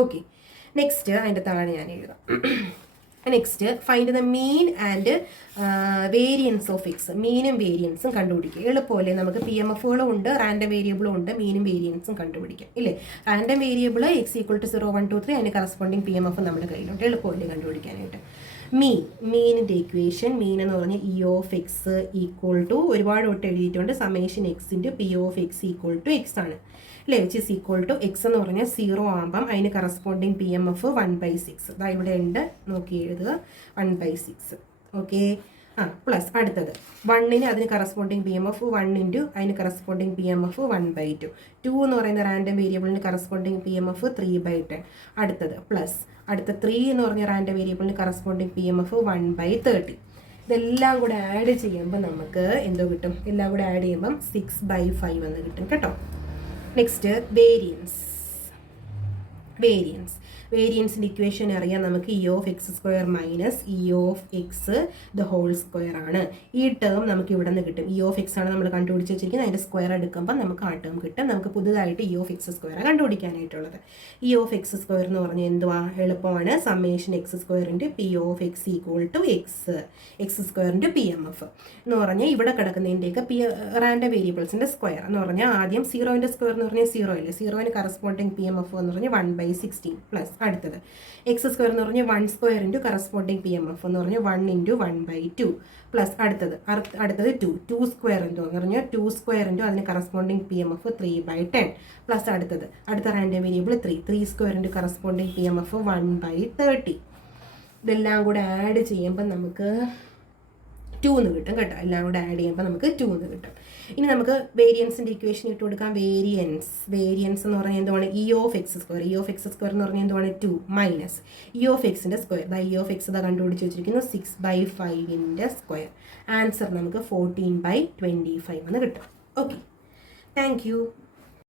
ഓക്കെ, നെക്സ്റ്റ് അതിൻ്റെ താഴെ ഞാൻ എഴുതാം. Next find the mean and variance of X. മീനും വേരിയൻസും കണ്ടുപിടിക്കുക. എളുപ്പമല്ലേ? നമുക്ക് PMFകളും ഉണ്ട്, റാൻഡം വേരിയബിളും ഉണ്ട്, മീനും വേരിയൻസും കണ്ടുപിടിക്കാം ഇല്ലേ? Random variable X equal to 0, 1, 2, 3 അതിന് കറസ്പോണ്ടിങ് PMF നമ്മുടെ കയ്യിലുണ്ട്. എളുപ്പമല്ലേ കണ്ടുപിടിക്കാനായിട്ട്? മീനിൻ്റെ ഇക്വേഷൻ, മീൻ എന്ന് പറഞ്ഞാൽ E of X equal to ഒരുപാട് തൊട്ട് എഴുതിയിട്ടുണ്ട്, summation X into P of X equal to X ആണ് അല്ലേ? Which is equal to X എന്ന് പറഞ്ഞാൽ 0 ആകുമ്പം അതിന് കറസ്പോണ്ടിങ് PMF 1/6. അതാ ഇവിടെ ഉണ്ട്, നോക്കി എഴുതുക, 1/6. ഓക്കെ, പ്ലസ് അടുത്തത് 1ന് അതിന് കറസ്പോണ്ടിങ് PMF 1 ഇൻറ്റു അതിന് കറസ്പോണ്ടിങ് PMF 1/2. 2 എന്ന് പറയുന്ന റാൻഡം വേരിയബിളിന് കറസ്പോണ്ടിങ് PMF 3/10. അടുത്തത് പ്ലസ് അടുത്ത 3 എന്ന് പറഞ്ഞ റാൻഡം വേരിയബിളിന് കറസ്പോണ്ടിങ് PMF 1/30. ഇതെല്ലാം കൂടെ ആഡ് ചെയ്യുമ്പോൾ നമുക്ക് എന്തോ കിട്ടും? എല്ലാം കൂടെ ആഡ് ചെയ്യുമ്പം 6/5 എന്ന് കിട്ടും കേട്ടോ. നെക്സ്റ്റ് വേരിയൻസിൻ്റെ ഇക്വേഷൻ അറിയാം നമുക്ക്. E of X square minus E of X the whole square ആണ്. ഈ ടേം നമുക്ക് ഇവിടെ നിന്ന് കിട്ടും. ഇ ഓഫ് എക്സ് ആണ് നമ്മൾ കണ്ടുപിടിച്ച് വെച്ചിരിക്കുന്നത്. അതിൻ്റെ സ്ക്വയർ എടുക്കുമ്പോൾ നമുക്ക് ആ ടേം കിട്ടും. നമുക്ക് പുതുതായിട്ട് ഇ ഓഫ് എക്സ് സ്ക്വയർ കണ്ടുപിടിക്കാനായിട്ടുള്ളത്. ഇ ഓഫ് എക്സ് സ്ക്വയർ എന്ന് പറഞ്ഞാൽ എന്തുവാ? എളുപ്പമാണ്. Summation X square into P of X equal to X square into PMF എന്ന് പറഞ്ഞാൽ ഇവിടെ കിടക്കുന്നതിൻ്റെയൊക്കെ റാൻഡം വേരിയബിൾസിൻ്റെ സ്ക്വയർ എന്ന് പറഞ്ഞാൽ ആദ്യം 0ൻ്റെ സ്ക്വയർ എന്ന് പറഞ്ഞാൽ 0 ഇല്ലേ? 0ന് കറസ്പോണ്ടിങ് PMF എന്ന് പറഞ്ഞാൽ 1/16 പ്ലസ് അടുത്തത് എക്സ് സ്ക്വയർ എന്ന് പറഞ്ഞാൽ 1 സ്ക്വയർ ഇൻറ്റു കറസ്പോണ്ടിങ് PMF എന്ന് പറഞ്ഞാൽ 1 ഇൻറ്റു 1/2 പ്ലസ് അടുത്തത് 2 സ്ക്വയർ എന്ന് പറഞ്ഞാൽ 2 സ്ക്വയർ ഇൻറ്റു അതിന് കറസ്പോണ്ടിങ് PMF 3/10 പ്ലസ് അടുത്ത random variable 3 square into corresponding PMF 1/30. ഇതെല്ലാം കൂടെ ആഡ് ചെയ്യുമ്പോൾ നമുക്ക് 2 എന്ന് കിട്ടും കേട്ടോ. എല്ലാം കൂടെ ആഡ് ചെയ്യുമ്പോൾ നമുക്ക് 2 എന്ന് കിട്ടും. ഇനി നമുക്ക് വേരിയൻസിൻ്റെ ഇക്വേഷൻ ഇട്ട് കൊടുക്കാം. വേരിയൻസ് എന്ന് പറഞ്ഞാൽ എന്തുവാണ്? ഇ ഓഫ് എക്സ് സ്ക്വയർ എന്ന് പറഞ്ഞാൽ എന്തുവാണ്? 2 മൈനസ് ഇ ഓഫ് എക്സിൻ്റെ സ്ക്വയർ. ഇ ഓഫ് എക്സ് കണ്ടുപിടിച്ച് വെച്ചിരിക്കുന്നു 6/5ൻ്റെ സ്ക്വയർ. ആൻസർ നമുക്ക് 14/25 എന്ന് കിട്ടും. Okay, thank you.